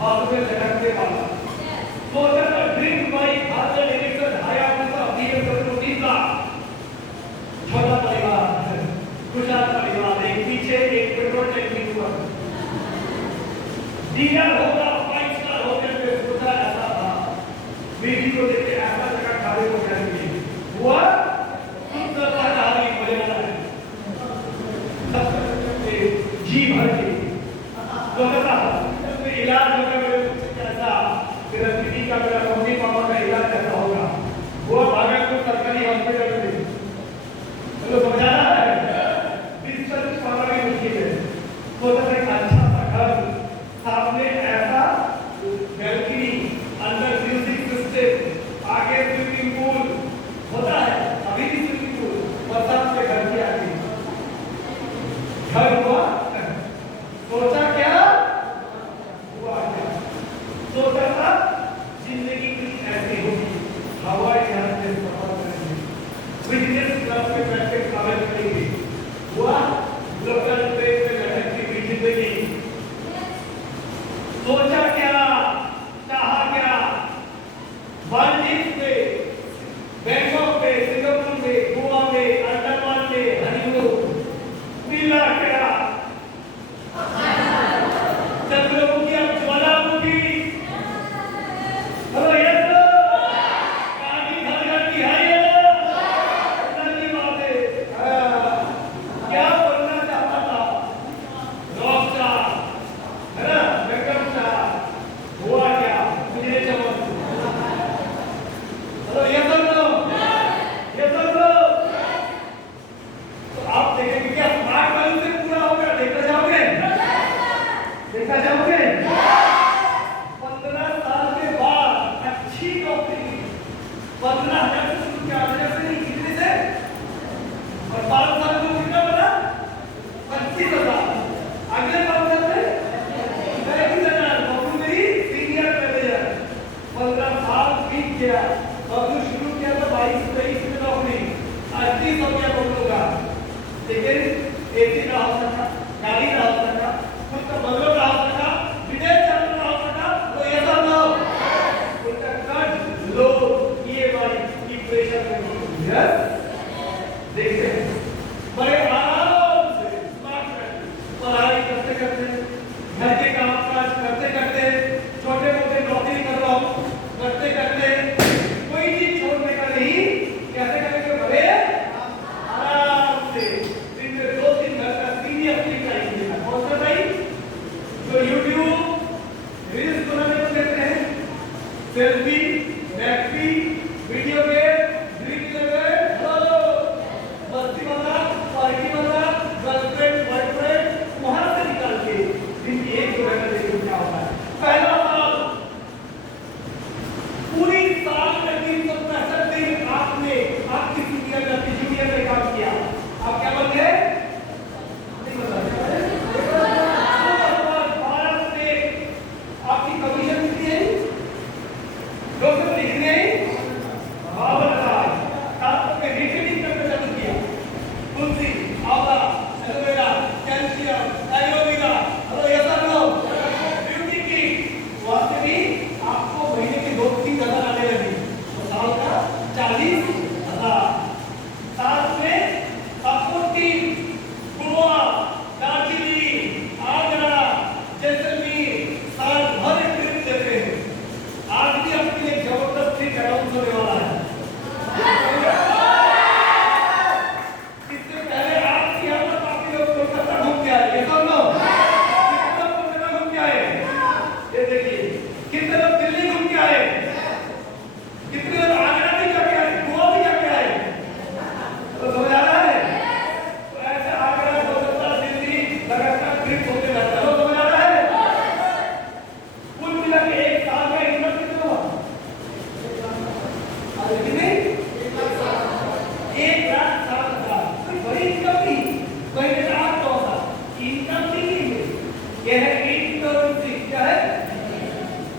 हाथ में लटकने वाला सोचा तो ड्रीम बाइक हाथ में लेने का ढाया पैसा BMW 30 लाख छोटा परिवार खुशहाल परिवार एक पीछे एक पेट्रोल टैंकी ऊपर डीलर होगा 5 स्टार होटल में सोचा ऐसा था बीवी को देखे ऐसा जगह खाने को जाएंगे का मेरा मम्मी पापा का इलाज कैसा होगा, वो भागलपुर सरकारी हॉस्पिटल में चलो समझा रहा है, बिस्तर पाना भी मुश्किल है। तो एक अच्छा सा घर, सामने ऐसा बैल्कनी, अंदर म्यूजिक सिस्टम, आगे स्विमिंग पूल होता है, अभी भी स्विमिंग पूल, बरसात में घर की आती घर हुआ, सोचा क्या हुआ, क्या सोचा था जिंदगी कुछ ऐसी होगी, हवाई जहाज से सफर करेंगे, बिजनेस क्लास में बैठ के ट्रैवल करेंगे, हुआ लोकल ट्रेन में लटकती हुई जिंदगी, सोचा क्या, कहा क्या, मालदीव में, बैंकॉक में, सिंगापुर में, गोवा में, अंडमान में हनीमून, मिला क्या, चंद्रमुखी अब ज्वालामुखी, हेलो यस कहानी घर घर की है ये नदी बात है, क्या बनना चाहता था, रॉक स्टार है ना, वेलकम स्टार, हुआ क्या, मुझे चमक, हेलो यस तो आप देखेंगे क्या स्मार्ट वाली से पूरा होगा, देखा जाओगे, देखा जाओगे, 15 साल के बाद अच्छी नौकरी, 15,000 से शुरू किया, 8,000 से नहीं, कितने से, और 5 साल को कितना बना, 25,000, अगले 5 साल में 35,000, नौकरी मेरी सीनियर मैनेजर, 15 साल बीत गया, नौकरी शुरू किया तो 22-23 में नौकरी, 38 हो गया नौकरी का, लेकिन एसी ना हो सका, गाड़ी ना हो सका, खुद का बंगलो ना हो सका, विदेश जाना ना हो सका, तो ये सब ना हो, उनका कर्ज लो ईएमआई की प्रेशर में, यस देखते हैं बड़े आराम से स्मार्ट पढ़ाई करते करते, घर के काम काज करते करते, छोटे मोटे नौकरी कर रहा हूँ करते करते, कोई चीज छोड़ने का नहीं, कैसे करेंगे बड़े आराम से, दिन में 2-3 घंटा सीरियस टाइम देना, कौन सा टाइम, जो यूट्यूब रील्स बनाने को देते हैं, selfie, maxi, video game, drink level, hello मस्ती वाला, पार्टी वाला, गर्लफ्रेंड बॉयफ्रेंड, वहां से निकाल के दिन की 1-2 घंटा देखो क्या होता है। पहला साल पूरी साल में 365 दिन आपने आपकी सीनियर में, अपनी जूनियर में काम किया, आप क्या बन गए, भारत में आपकी कमीशन कितनी है, 200 कितनी है, 52,000, आपको के रिटेलिंग करना चालू किया, तुलसी, आंवला, एलोवेरा, कैल्शियम, एलोवेरा, हेलो ये सब लोग ब्यूटी की वास्ते भी आपको महीने के 2-3 हजार आने लगी, तो साल का 40,000, साथ में आपको 3 गोवा, दार्जिलिंग, आगरा, जैसलमेर, साल भर एक ट्रिप देते हैं, आज भी आपके लिए जबरदस्त ट्रिप अनाउंस होने वाला है, इससे पहले आपकी यहाँ पर काफी लोग कोलकाता घूम के आए, ये सब लोग कितना कोलकाता घूम के आए, ये देखिए कितने लोग दिल्ली घूम के आए, कितने लोग आगरा भी जाके आए, गोवा भी जाके आए, तो समझ आ रहा है, तो ऐसे आगरा, कोलकाता, दिल्ली लगातार ट्रिप होते रहता है, समझ आ रहा है, कुल मिला के एक साल में इनकम कितना हुआ, कितने, 1,60,000, बड़ी इनकम नहीं, महीने का 8,000 इनकम नहीं है, यह है इनकरेंसी, क्या है,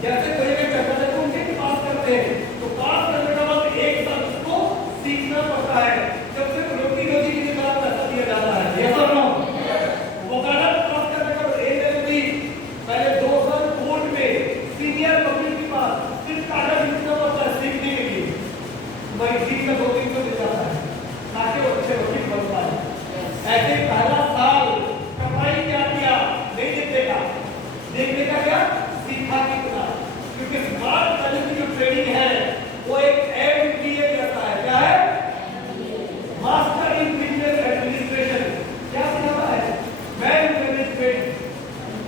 जैसे कोई भी पेपर देते हैं उनके पास करते हैं, तो पास करने के बाद 1 साल उसको सीखना पड़ता है, जब से रोटी रोजी के लिए पैसा दिया जाता है, ये सब नो, वकालत पास करने के बाद एलएलबी, पहले 2 साल कोर्ट में सीनियर वकील के पास सिर्फ कागज लिखना पड़ता है सीखने के लिए, भाई ठीक से 2-3 मिल जाता है, ताकि वो अच्छे वकील बन पाए, ऐसे पहला साल कमाई क्या किया नहीं देखने का क्या सीखा कितना, क्योंकि स्मार्ट वैल्यू की जो ट्रेनिंग है वो एक एमबीए जैसा है, क्या है, मास्टर इन बिजनेस एडमिनिस्ट्रेशन, क्या सिखाता है, man management,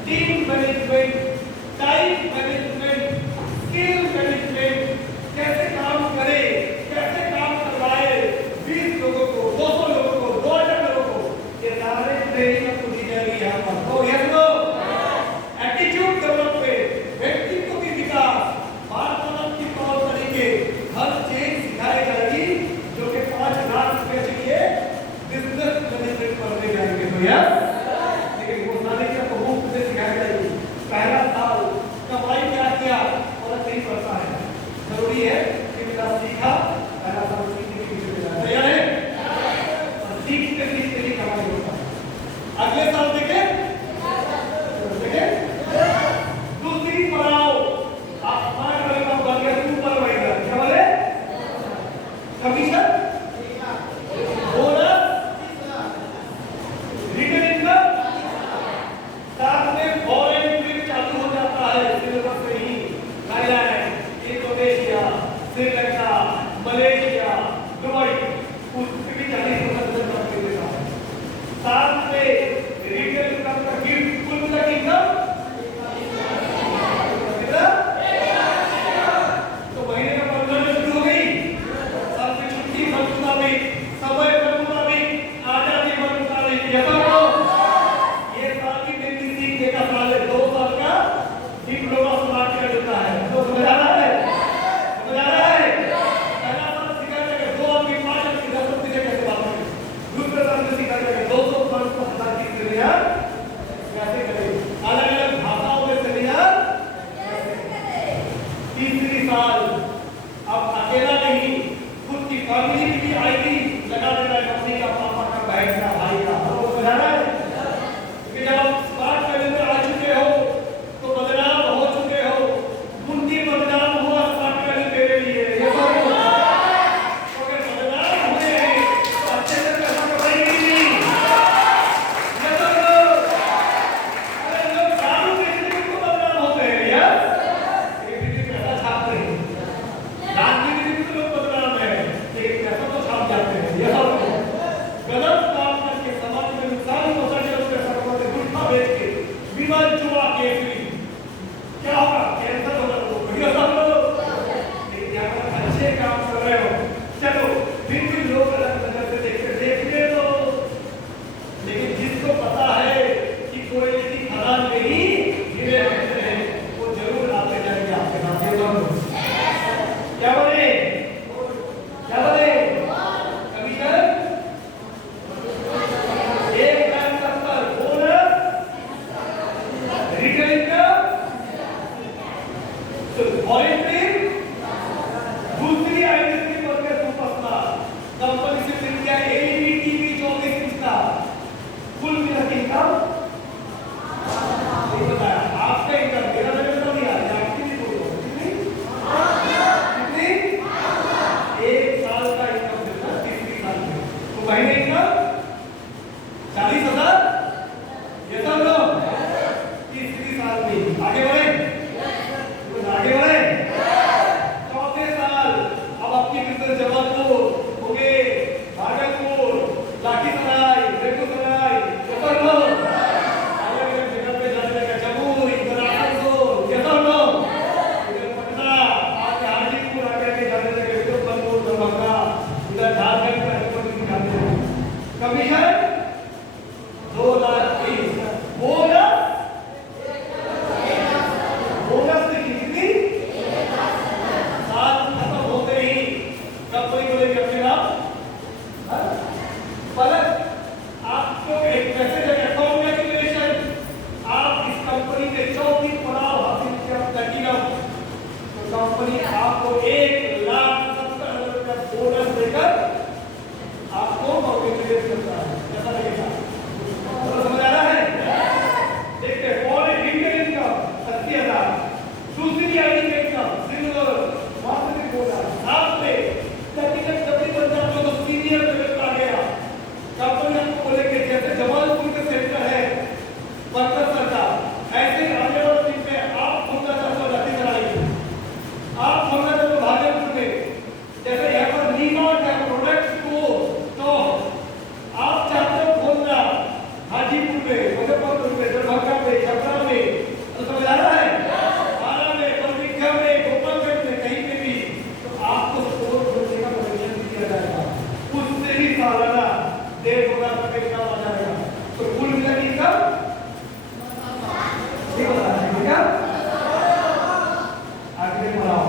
team management, time management, skill management, Sri Lanka, Malaysia, Dubai, उसमें भी 40% नौकरी देता है। साथ में रिटेल इनकम का कुल मिला के इनकम कितना? तो महीने का 15 शुरू हो गई। साथ में छुट्टी का मुताबिक, समय का मुताबिक, आजादी का मुताबिक, ये साल की मेरी सीखने का साल है, 2 साल का डिप्लोमा समाप्त कर देता है। तो समझ आ रहा है? समझ आ रहा है? पहला साल सिखा जाएगा 2 आदमी 5 आदमी 10 आदमी कैसे बात करें। दूसरे साल में सिखा जाएगा 200 500 हजार की क्रिया कैसे करें। अलग अलग भाषाओं में क्रिया कैसे करें। तीसरी साल अब अकेला नहीं, खुद की फैमिली की भी आईडी लगा देना है, मम्मी का, पापा का, बहन का, भाई का। तो समझ आ रहा है? क्योंकि जब आप स्मार्ट फैमिली में आ चुके हो तो बदनाम हो चुके हो। उनकी बदनाम हुआ स्मार्ट फैमिली मेरे लिए। ये सब अगर बदनाम हुए हैं तो अच्छे से पैसा कमाएंगे नहीं। ये सब अरे लोग दारू बेचने में क्यों बदनाम होते हैं यार? लेकिन पैसा छापते हैं। राजनीति में तो लोग बदनाम है, लेकिन पैसा तो छाप जाते हैं। ये सब गलत काम करके समाज में नुकसान पहुंचाने वाले पैसा कमाते, गुटखा बेच के, विमान चुरा के क्या होगा? कैंसर होगा तो बढ़िया सब लोग। लेकिन अगर अच्छे काम कर रहे हो, चलो फिर भी लोग अलग नजर से देखते दो। लेकिन जिसको पता है कि कोई किसी खदान में ही गिरे रहते हैं, वो जरूर आते जाएंगे आपके साथ। ये दोनों क्या बोले? क्या बोले? Commission 1,70,000 bonus retail income volunteer दूसरी आइडेंटिटी पर के सुपरस्टार कंपनी से मिल गया एलईडी टीवी 24 इंच का कुल मिला के इनकम नहीं बताया। आपका इनकम मेरा तो नहीं आया, आपकी भी बोलो कितनी 1 साल का इनकम देना। तीसरी साल में तो महीने इनकम 40,000। ये सब लोग तीसरी साल में आगे बढ़े, आगे बढ़े। चौथे साल अब आपकी बिजनेस जबलपुर हो गए, भागलपुर, लाखीसराय, बेगूसराय, अलग अलग जगह पे जाने लगा। जमुई, आसनसोल, ये सब लोग इधर पटना आके हाजीपुर आके जाने लगे, इधर बनपुर, दरभंगा, इधर झारखंड का हेडक्वार्टर जाने लगे। कमीशन 2,30,000 बोनस कितनी? साल खत्म होते ही कंपनी को लेकर अपने नाम पलट आपको एक मैसेज है, कांग्रेचुलेशन, आप इस कंपनी के 34 पड़ाव हासिल किया प्लैटिनम। तो कंपनी आपको 1,70,000 रुपया बोनस देकर आपको कांग्रेचुलेट करता है। कैसा लगेगा? समझ आ रहा है? देखते हैं कौन है। रिटेल इनकम 80,000, दूसरी आईडी का इनकम सिल्वर वास्तविक बोला। साथ में टेक्निकल कभी बंदा जो सीनियर लेवल का आ गया, कंपनी आपको बोले कि जैसे जबलपुर के सेंटर है वर्कर सरकार, ऐसे आने वाले दिन में आप खोलना चाहते हो लखीसराय, आप खोलना चाहते हो भागलपुर में, जैसे यहाँ पर नीमा का प्रोडक्ट को तो आप चाहते हो खोलना हाजीपुर में, मुजफ्फरपुर में, दरभंगा में, छपरा में। तो समझ आ रहा है? आरा में, बरबीघा में, गोपालगंज में, कहीं पे भी तो आपको स्टोर खोलने का परमिशन दिया जाएगा। उससे भी सालाना 1,500 रुपये का आ जाएगा। तो कुल मिला के इनकम नहीं बता रहा है क्या? आगे बढ़ाओ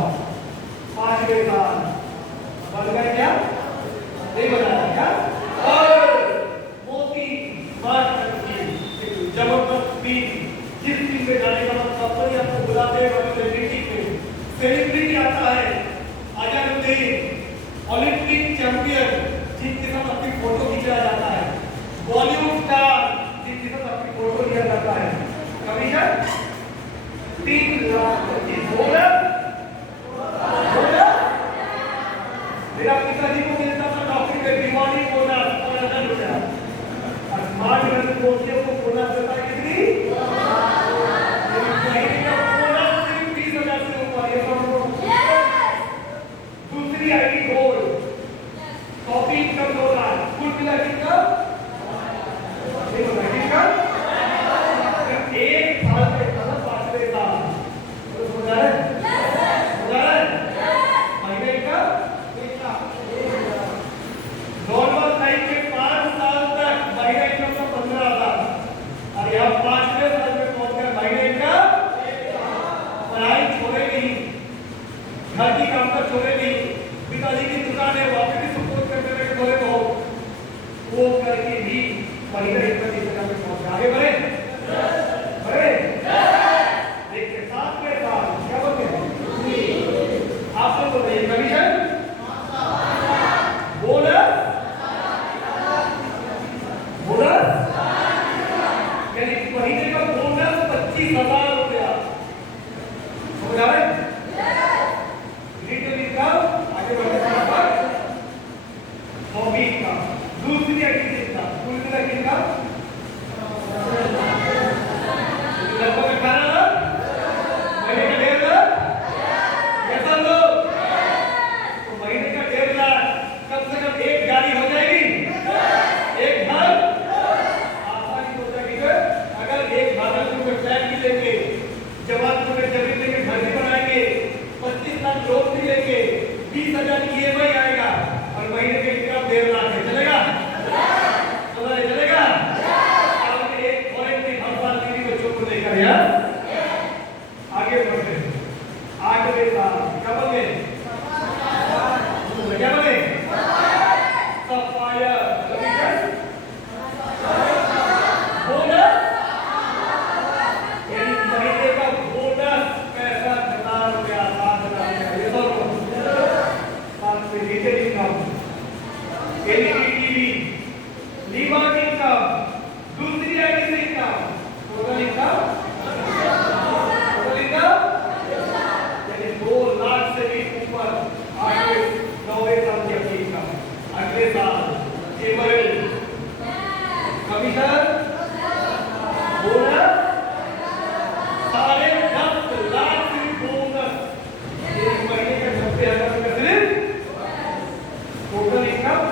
5वें साल बन गए क्या? नहीं बताया क्या? और मोती स्मार्ट फैक्ट्री जबरदस्त बीज जिस दिन में जाने का कंपनी आपको बुलाते हैं मीटिंग में, सेलिब्रिटी आता है, अजहरुद्दीन ओलंपिक चैंपियन जिनके साथ अपनी फोटो खींचा जाता है, बॉलीवुड स्टार जिनके साथ अपनी फोटो लिया जाता है। Commission 3,25,000 bonus. मेरा पिताजी को मिलता था नौकरी में दिवाली बोनस 5,000 रुपया। स्मार्ट फैमिली बोलते को बोनस देता है कितनी? महीने का बोनस सिर्फ 20,000 से ऊपर। ये सब पिताजी काम पर छोड़े नहीं, पिताजी की दुकान है वहाँ पे भी सपोर्ट करते रहे थोड़े बहुत, वो करके भी महीने इस जगह पे पहुंचा। आगे बढ़े बढ़े देखिए साथ में साथ क्या बोलते हैं आप लोग बोलिए कमीशन बोनस बोनस यानी महीने का बोनस 25,000 रुपया समझ आ रहे हैं? लिटरली का आगे बढ़ते हैं हॉबी का दूसरी एक्टिविटी का कुल मिला कितना लगभग 18 लाख महीने का 1.5 लाख कैसा लोग तो महीने का 1.5 लाख कम से कम एक गाड़ी हो जाएगी एक घर आसानी हो जाएगी। अगर एक भागलपुर में फ्लैट भी लेंगे जमालपुर में जमीन लेके घर भी बनाएंगे 25 लाख लोन भी लेंगे 20,000 EMI आएगा और महीने का इनकम 1.5 लाख है चलेगा चलेगा एक फॉरेन में हर साल बीवी बच्चों को लेकर यार आगे बढ़ते आगे क्या बोले क्या बोले सफाया बोनस यानी महीने का बोनस पैसा 10,000 रुपया 7,000 ये साथ में retail income LED lever income दूसरी आइटम इनकम टोटल इनकम यानी 2 लाख से भी ऊपर आगे 90 साल की अपनी इनकम अगले साल एमएल कमीशन बोनस 10.5 लाख की बोनस एक महीने का 90,000 रुपये सिर्फ टोटल इनकम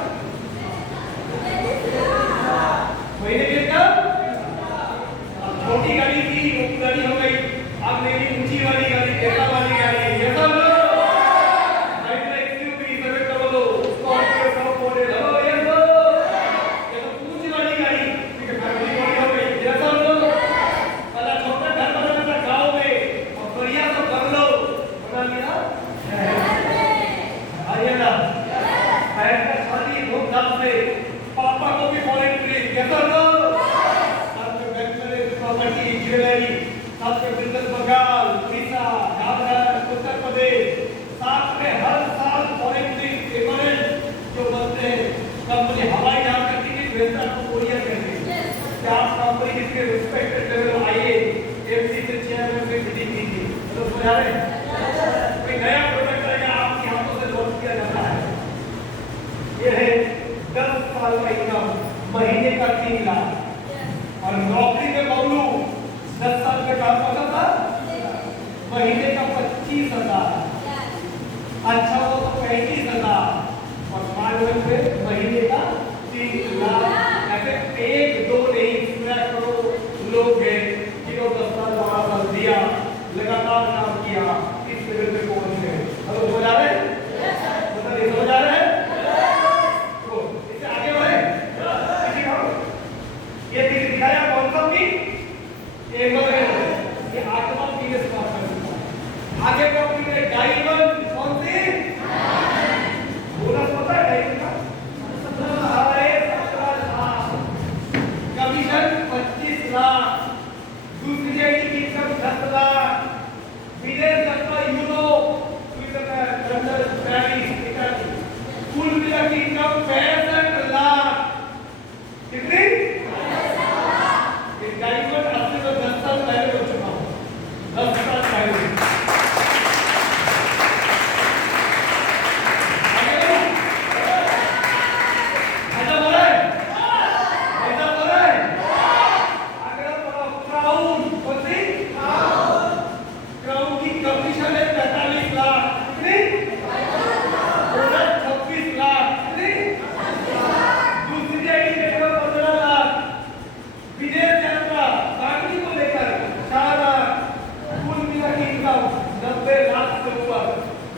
महीने के इनकम छोटी गाड़ी की गाड़ी हो गई अब मेरी ऊंची वाली गाड़ी कैसा वाली गाड़ी ये सब हाइड्रा एक्सयूवी 700 स्कॉर्पियो सब मॉडल हो ये तो ऊंची वाली गाड़ी ठीक है फैमिली गाड़ी हो गई ये सब वाला छोटा घर बनाना था गांव में और बढ़िया तो कर लो बना लिया आइए ना बहन का शादी धूमधाम से पापा को भी फॉरेन ट्रिप कैसा लो प्रॉपर्टी ज्वेलरी साथ में बिजनेस बंगाल उड़ीसा झारखंड उत्तर प्रदेश साथ में हर साल फॉरेन ट्रिप एमरेल्ड जो बनते हैं कंपनी हवाई जहाज का टिकट भेजता है कोरिया करके क्या आप कंपनी के रिस्पेक्टेड लेवल आइए एमसी से चेयरमैन से मीटिंग कीजिए तो समझ आ रहे हैं कोई नया प्रोडक्ट आएगा आपके हाथों से लॉन्च किया जाता है ये है 10 साल का इनकम महीने का 3 लाख और नौकरी में बबलू 10 साल के काम करता था महीने का 25,000 अच्छा हो तो 35,000 और स्मार्ट वर्क पे महीने का 3 लाख ऐसे 1 2 नहीं पूरा करो लोग हैं जिन्होंने 10 साल 12 साल दिया लगातार काम किया इस लेवल पे पहुंच गए अब समझ आ रहे हैं मतलब समझ आ रहे हैं तो इससे आगे बढ़े ये दिखाया कौन सा भी एक बार ये आत्मा की से बात करता है आगे टॉपिक है डायमंड कौन सी बोनस पता है डायमंड का अरे 17 लाख कमीशन 25 लाख दूसरी जगह की इनकम 10 लाख विदेश यात्रा Europe Switzerland London Paris Italy कुल मिला के इनकम 65 लाख कितनी डायमंड आपसे तो 10 साल पहले हो चुका हूं 10 साल पहले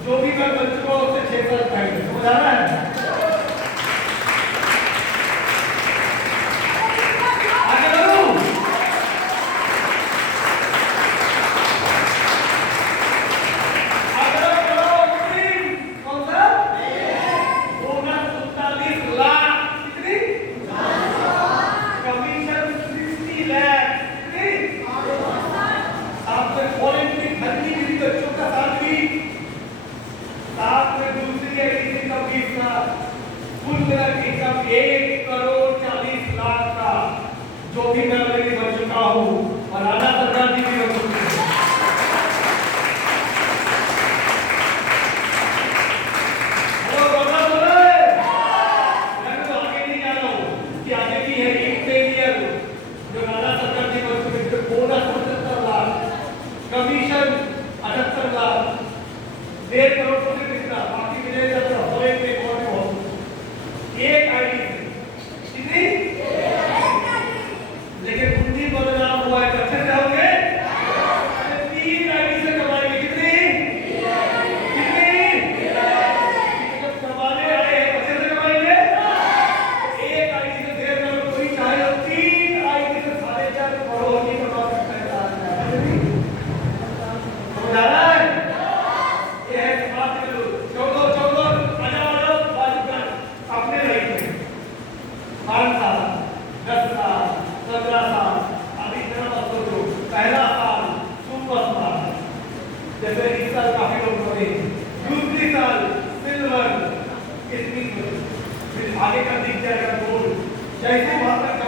जो भी मैं बन चुका हूं उससे 6 साल पहले समझ आ रहा है आगे बढ़ो आगे बढ़ो आगे का दिख जाएगा गोल, जैसे वहां तक